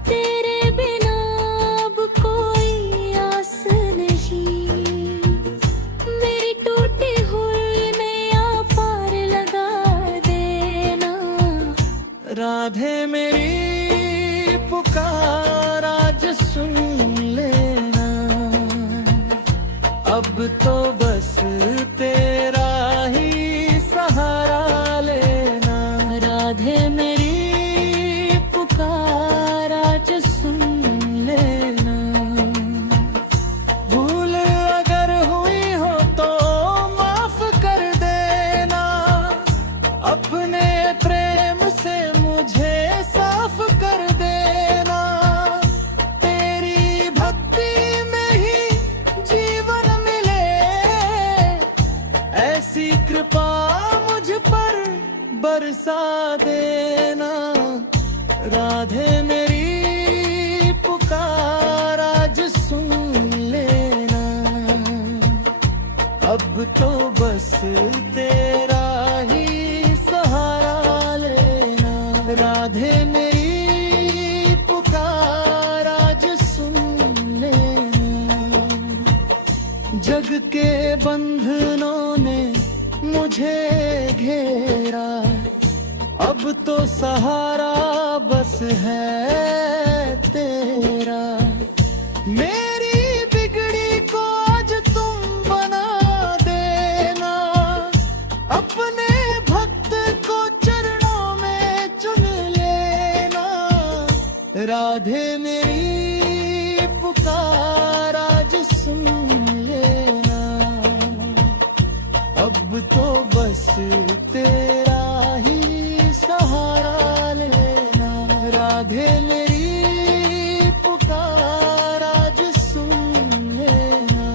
तेरे बिना अब कोई आस नहीं, मेरी टूटी हुई नैया पार लगा देना। राधे मेरी पुकार आज सुन लेना, अब तो बस तेरा ही सहारा लेना। राधे मेरी पुकार आज सुन लेना। भूल अगर हुई हो तो माफ कर देना, अपने प्रेम से मुझे साफ कर देना। तेरी भक्ति में ही जीवन मिले, ऐसी कृपा मुझ पर बरसा देना। राधे मेरी पुकार आज सुन लेना, अब तो बस तेरा ही सहारा लेना। राधे मेरी पुकार आज सुन लेना। जग के बंधनों ने मुझे घेरा, अब तो सहारा बस है तेरा। मेरी बिगड़ी को आज तुम बना देना, अपने भक्त को चरणों में चुन लेना। राधे मेरी पुकार आज सुन लेना, अब तो बस तेरा ही सहारा लेना। राधे मेरी पुकार आज सुन लेना।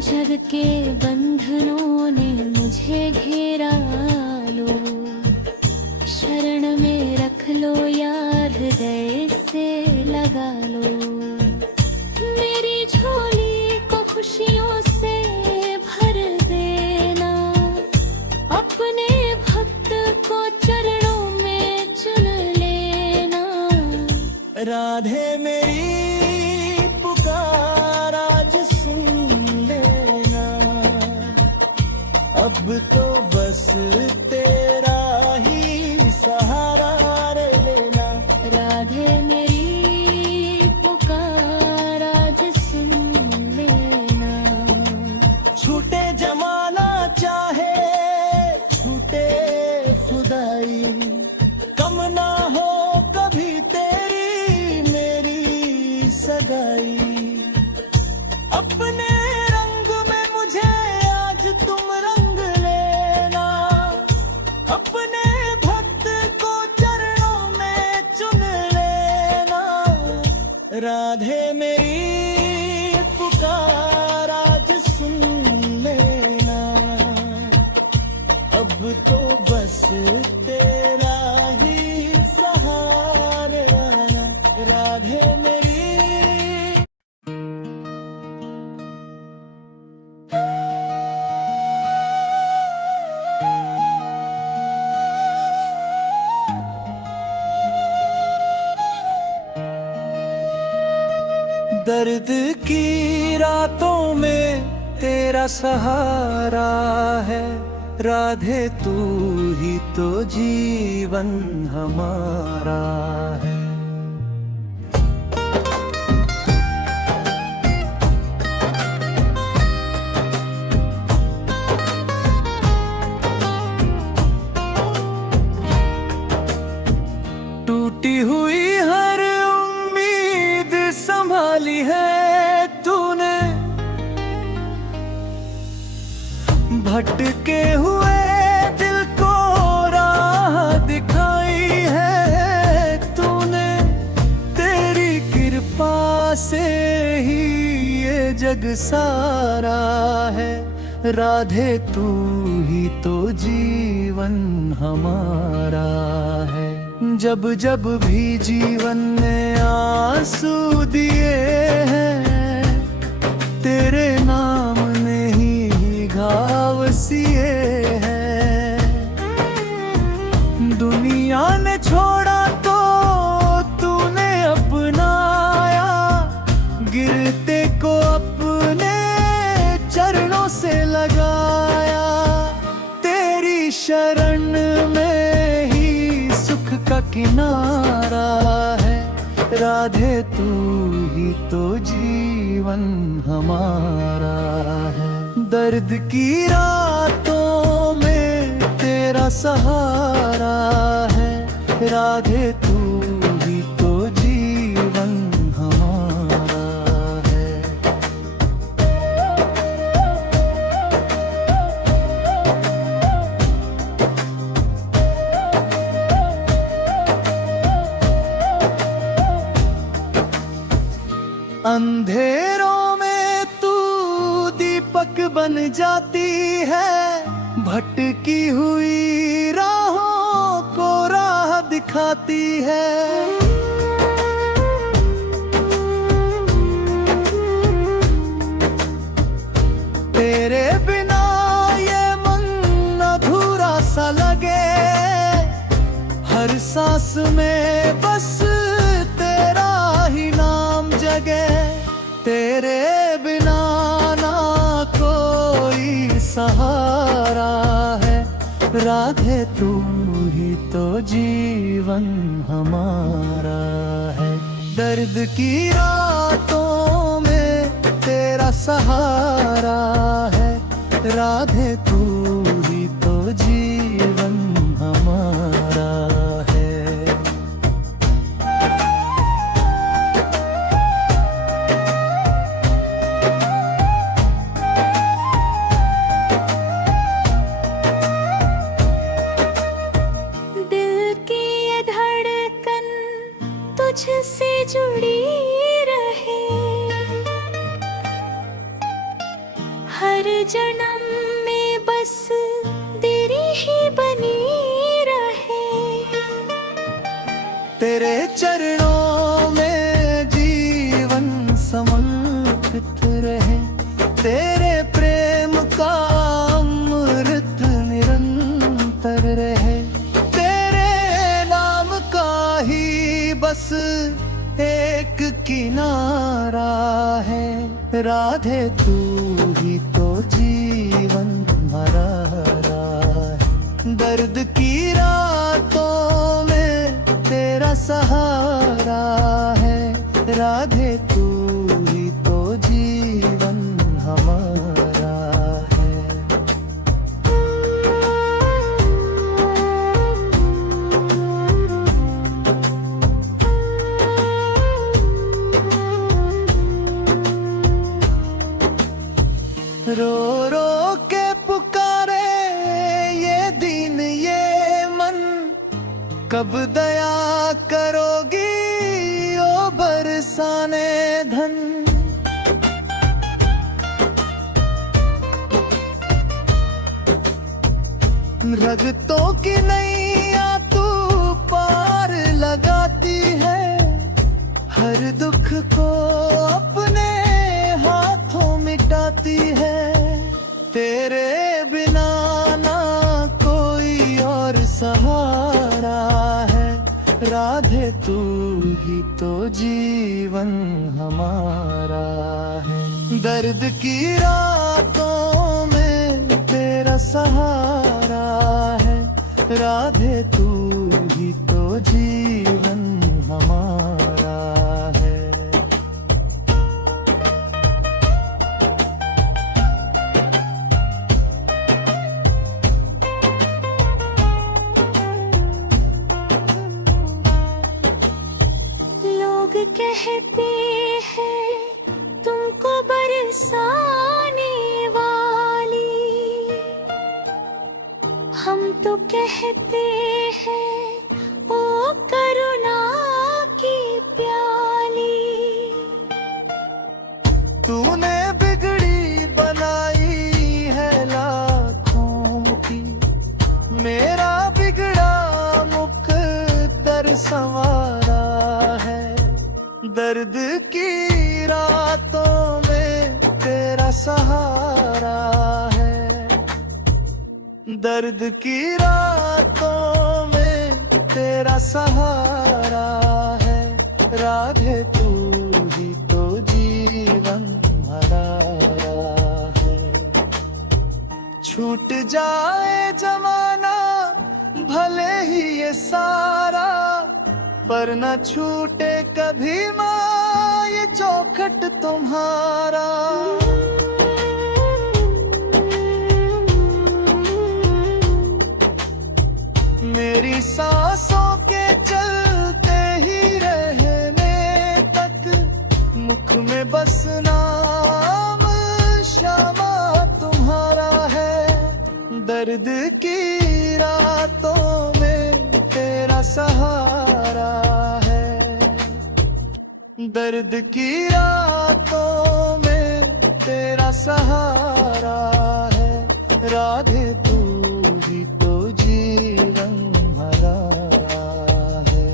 जग के बंधनों ने मुझे घेरा लो, शरण में रख लो यार, हृदय से लगा लो। मेरी झोली को खुशियों से भर देना, अपने भक्त को चरणों में चुन लेना। राधे मेरी पुकार आज सुन लेना, अब तो बस तेरा ही सहारा लेना। राधे मेरी पुकार आज सुन लेना। छूटे जमाना चाहे छूटे खुदाई, कम ना हो कभी तेरी मेरी सगाई। अपने रंग में मुझे आज तुम रंग लेना, अपने भक्त को चरणों में चुन लेना। राधे मेरी पुकार आज सुन लेना, अब तो बस तेरा ही सहारा। राधे मेरी। दर्द की रातों में तेरा सहारा है। राधे तू ही तो जीवन हमारा है। टूटी हुई हर उम्मीद संभाली है तूने, भटके हुए दिल को राह दिखाई है तूने। तेरी कृपा से ही ये जग सारा है। राधे तू ही तो जीवन हमारा है। जब जब भी जीवन ने आंसू दिए हैं, तेरे नाम ने ही घाव सिए हैं। दुनिया ने छोड़ा तो तूने अपनाया, गिरते को अपने चरणों से लगाया। तेरी शरण में ही सुख का किनारा है। राधे तू ही तो जीवन हमारा है। दर्द की रातों में तेरा सहारा है। राधे तू ही तो जीवन हमारा है। अंधेरों में तू दीपक बन जाती है, भटकी हुई राहों को राह दिखाती है। तेरे बिना ये मन अधूरा सा लगे, हर सांस में बस तेरा ही नाम जगे। तेरे बिना ना कोई सहारा है। राधे तू ही तो जीवन हमारा है। दर्द की रातों में तेरा सहारा है। राधे तू ही तो जीवन हमारा है। तुझसे जुड़ी रहे, हर जन्म में बस तेरी ही बनी रहे। तेरे चरणों में जीवन समर्पित रहे। तेरे प्रेम का अमृत निरंतर रहे। तेरे नाम का ही बस एक किनारा है। राधे तू ही तो जीवन हमारा है। दर्द की रातों में तेरा सहारा है। राधे तू ही तो जीवन हमारा है। रो रो के पुकारे ये दीन ये मन, कब दया करोगी ओ बरसाने धन। रगतों की नैया तू पार लगाती है, हर दुख को अपने हाथों मिटाती है। तेरे बिना ना कोई और सहारा है, राधे तू ही तो जीवन हमारा है। दर्द की रातों में तेरा सहारा है, राधे तू ही तो जीवन हमारा है। लोग कहते हैं तुमको बरसाने वाली, हम तो कहते हैं ओ करुणा की प्याली। तूने बिगड़ी बनाई है लाखों की, मेरा बिगड़ा मुकद्दर संवारा है। दर्द की रातों में तेरा सहारा है, दर्द की रातों में तेरा सहारा है। राधे तू ही तो जीवन हमारा है। छूट जाए जमाना भले ही ये सारा, पर न छूटे कभी माँ ये चौखट तुम्हारा। मेरी सांसों के चलते ही रहने तक, मुख में बस नाम श्यामा तुम्हारा है। दर्द की रातों में तेरा सहारा है, दर्द की रातों में तेरा सहारा है। राधे तू ही तो जीवन हमारा है।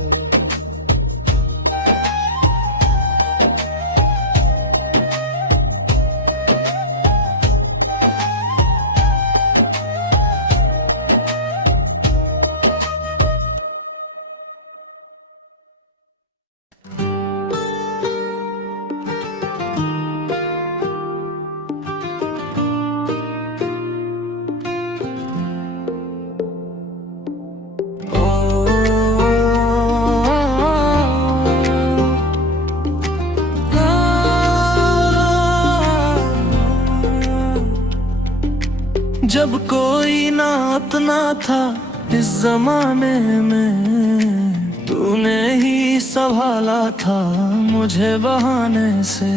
जब कोई ना अपना था इस जमाने में, तूने ही संभाला था मुझे बहाने से।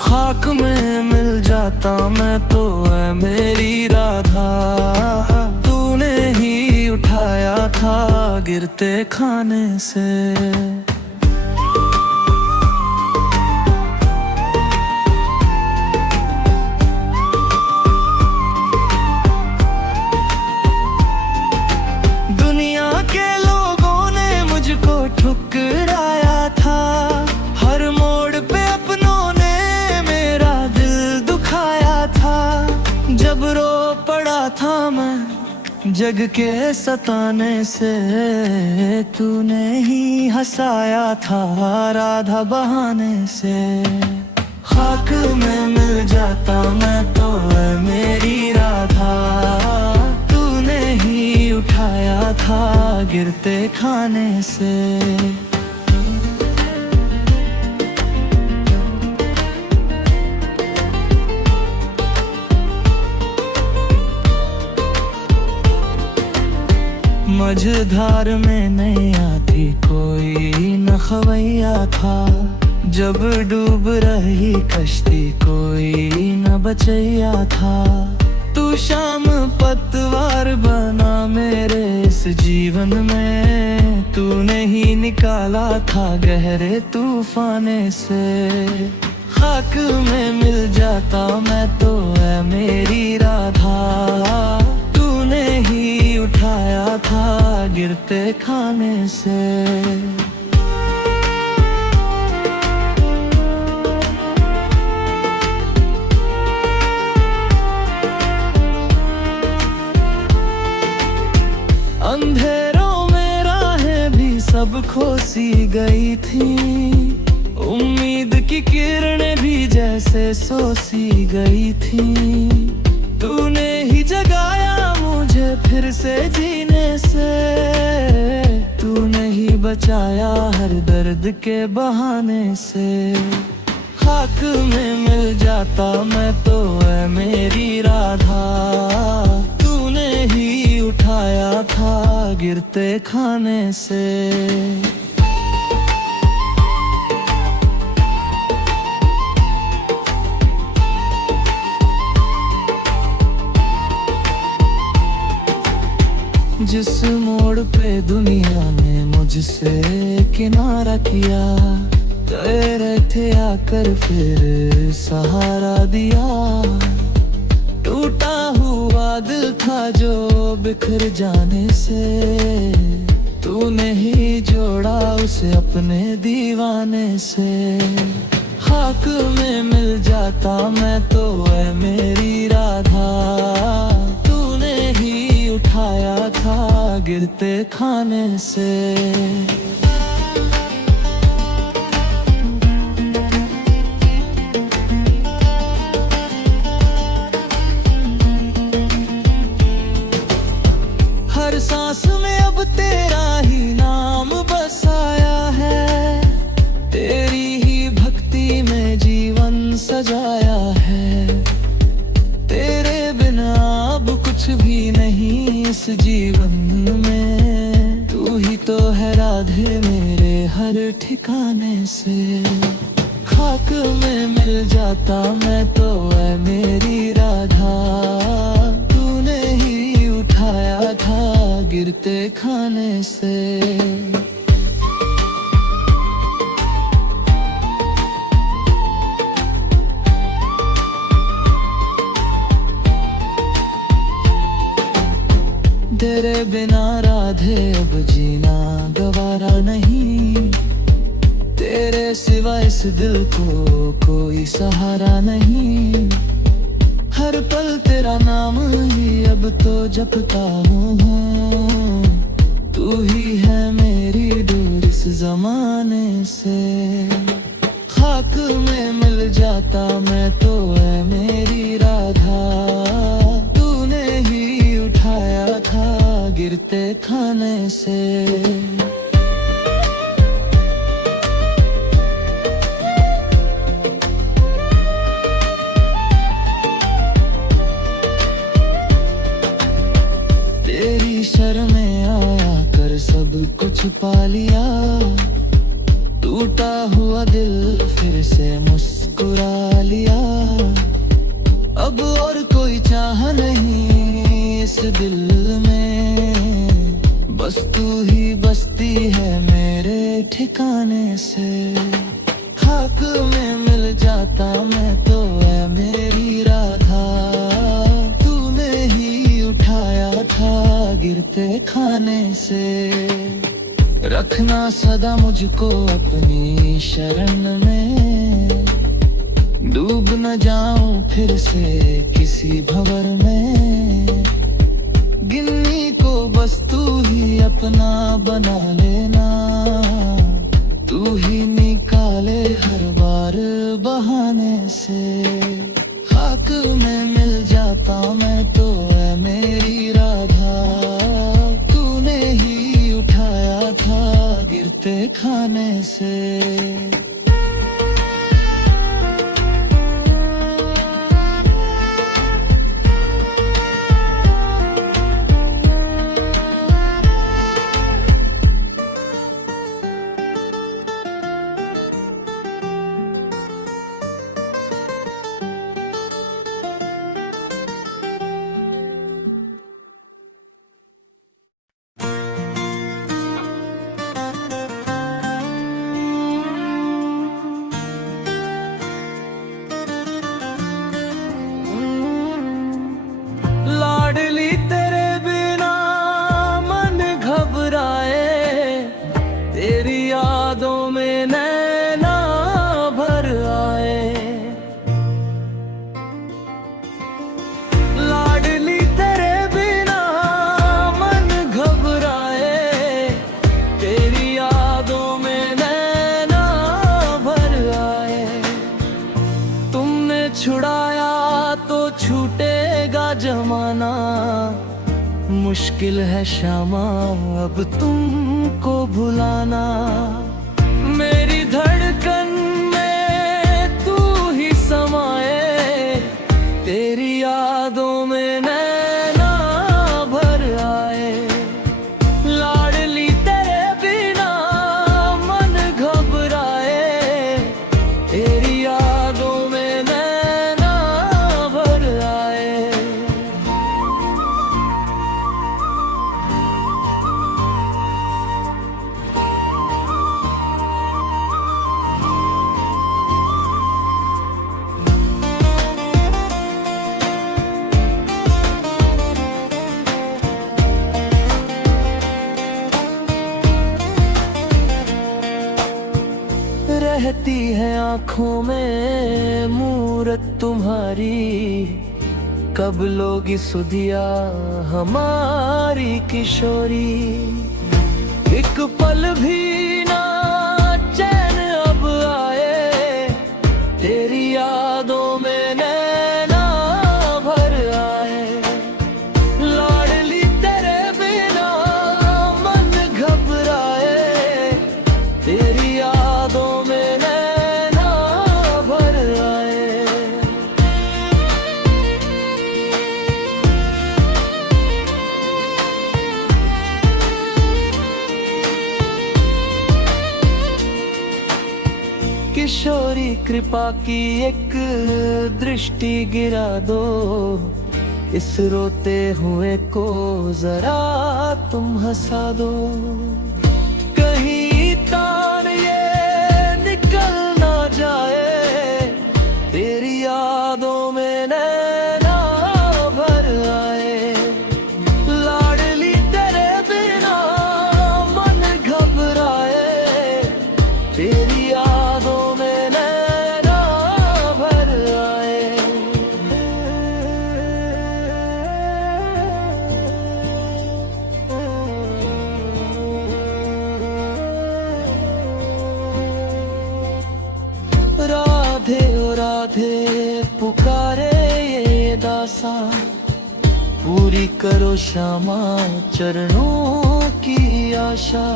खाक में मिल जाता मैं तो है मेरी राधा, तूने ही उठाया था गिरते खाने से। ठुकराया था हर मोड़ पे अपनों ने मेरा दिल दुखाया था। जब रो पड़ा था मैं जग के सताने से, तूने ही हंसाया था राधा बहाने से। खाक में मिल जाता मैं तो है मेरी राधा, तूने ही उठाया था गिरते खाने से। मझधार में नैया थी, कोई न खवैया था। जब डूब रही कश्ती, कोई न बचैया था। तू शाम पतवार बना मेरे इस जीवन में। तूने ही निकाला था गहरे तूफाने से। खाक में मिल जाता मैं तो है मेरी राधा। तूने ही उठाया था गिरते खाने से। अंधेरों में राहें भी सब खोसी गई थी। उम्मीद की किरणें भी जैसे सोसी गई थी। तूने ही जगाया मुझे फिर से जीने से। तूने ही बचाया हर दर्द के बहाने से। खाक में मिल जाता मैं तो है मेरी राधा। तूने ही उठाया था गिरते खाने से। जिस मोड़ पे दुनिया ने मुझसे किनारा किया, तेरे थे आकर फिर सहारा दिया। टूटा हुआ दिल था जो बिखर जाने से। तूने ही जोड़ा उसे अपने दीवाने से। खाक में मिल जाता मैं तो है मेरी राधा। तूने ही उठाया था गिरते खाने से। हर सांस में अब तेरा ही नाम बसाया है। तेरी ही भक्ति में जीवन सजाया है। तेरे बिना अब कुछ भी नहीं इस जीवन में। तू ही तो है राधे मेरे हर ठिकाने से। खाक में मिल जाता मैं तो है मेरी राधा। तूने ही उठाया था गिरते खाने से। तेरे बिना राधे अब जीना गवारा नहीं। तेरे सिवा इस दिल को कोई सहारा नहीं। हर पल तेरा नाम ही अब तो जपता हूँ। तू ही है मेरी डोर इस जमाने से। खाक में मिल जाता मैं तो है मेरी राधा। तूने ही उठाया था गिरते खाने से। तेरी शर्में आया कर सब कुछ पा लिया। टूटा हुआ दिल फिर से मुस्कुरा लिया। अब और कोई चाह नहीं इस दिल में। बस तू ही बसती है मेरे ठिकाने से। खाक में मिल जाता मैं तो है मेरी राधा। तूने ही उठाया था गिरते खाने से। रखना सदा मुझको अपनी शरण में। डूब न जाऊं फिर से किसी भंवर में। गिन्नी को बस तू ही अपना बना लेना। तू ही निकाले हर बार बहाने से। खाक में मिल जाता मैं तो है मेरी राधा। तूने ही उठाया था गिरते खाने से। मुश्किल है शामा अब तुमको भुलाना। मेरी धड़कन में तू ही समाए, तेरी यादों में नैना भर आए। लाडली तेरे बिना मन घबराए, तेरी यादों में नैना भर आए। रहती है आँखों में मूरत तुम्हारी, कब लोगी सुधिया हमारी किशोरी। एक पल भी ना चैन अब आए, तेरी यादों में नैना भर आए। लाडली तेरे बिना मन घबराए, तेरी यादों में नैना भर आए। किशोरी कृपा की एक दृष्टि गिरा दो, इस रोते हुए को जरा तुम हंसा दो। कहीं तार ये निकल ना जाए, तेरी यादों में नैना भर आए। लाडली तेरे बिना मन घबराए, तेरी यादों में नैना भर आए। राधे ओ राधे पुकारे ये दासा, पूरी करो श्यामा चरणों की आशा।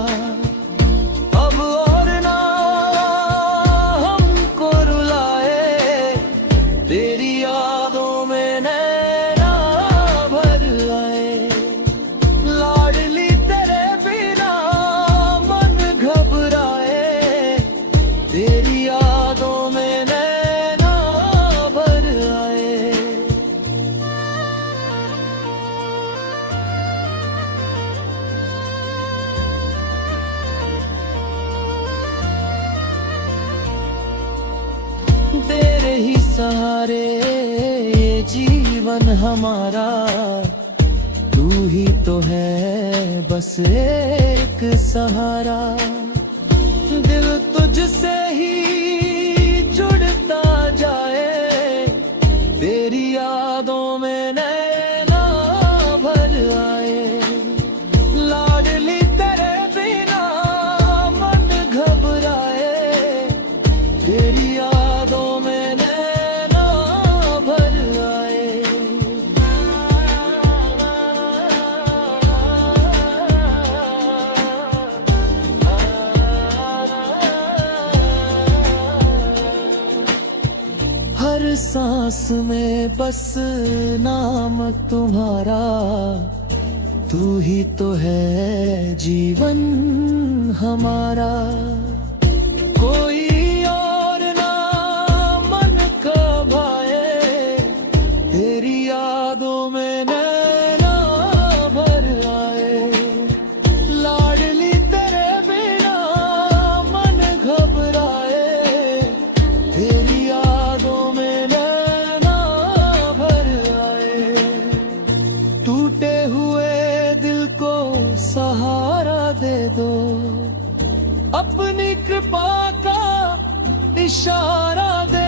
अब और ना हमको रुलाए, तेरी यादों में नैना भर आए। लाडली तेरे बिना मन घबराए, तेरी यादों में नैना भर आए। तेरे ही सहारे ये जीवन हमारा, तू ही तो है बस एक सहारा। दिल तुझसे ही जुड़ता जाए, तेरी यादों में नैना भर आए। लाडली तेरे बिना मन घबराए, तेरी यादों में नैना भर आए। हर सांस में बस नाम तुम्हारा, तू ही तो है जीवन हमारा। कोई और ना मन का भाए, तेरी यादों में नैना भर आए। लाडली तेरे बिना मन घबराए, तेरी यादों में नैना भर आए। टूटे हुए दिल को सहारा दे दो, अपनी कृपा का इशारा दे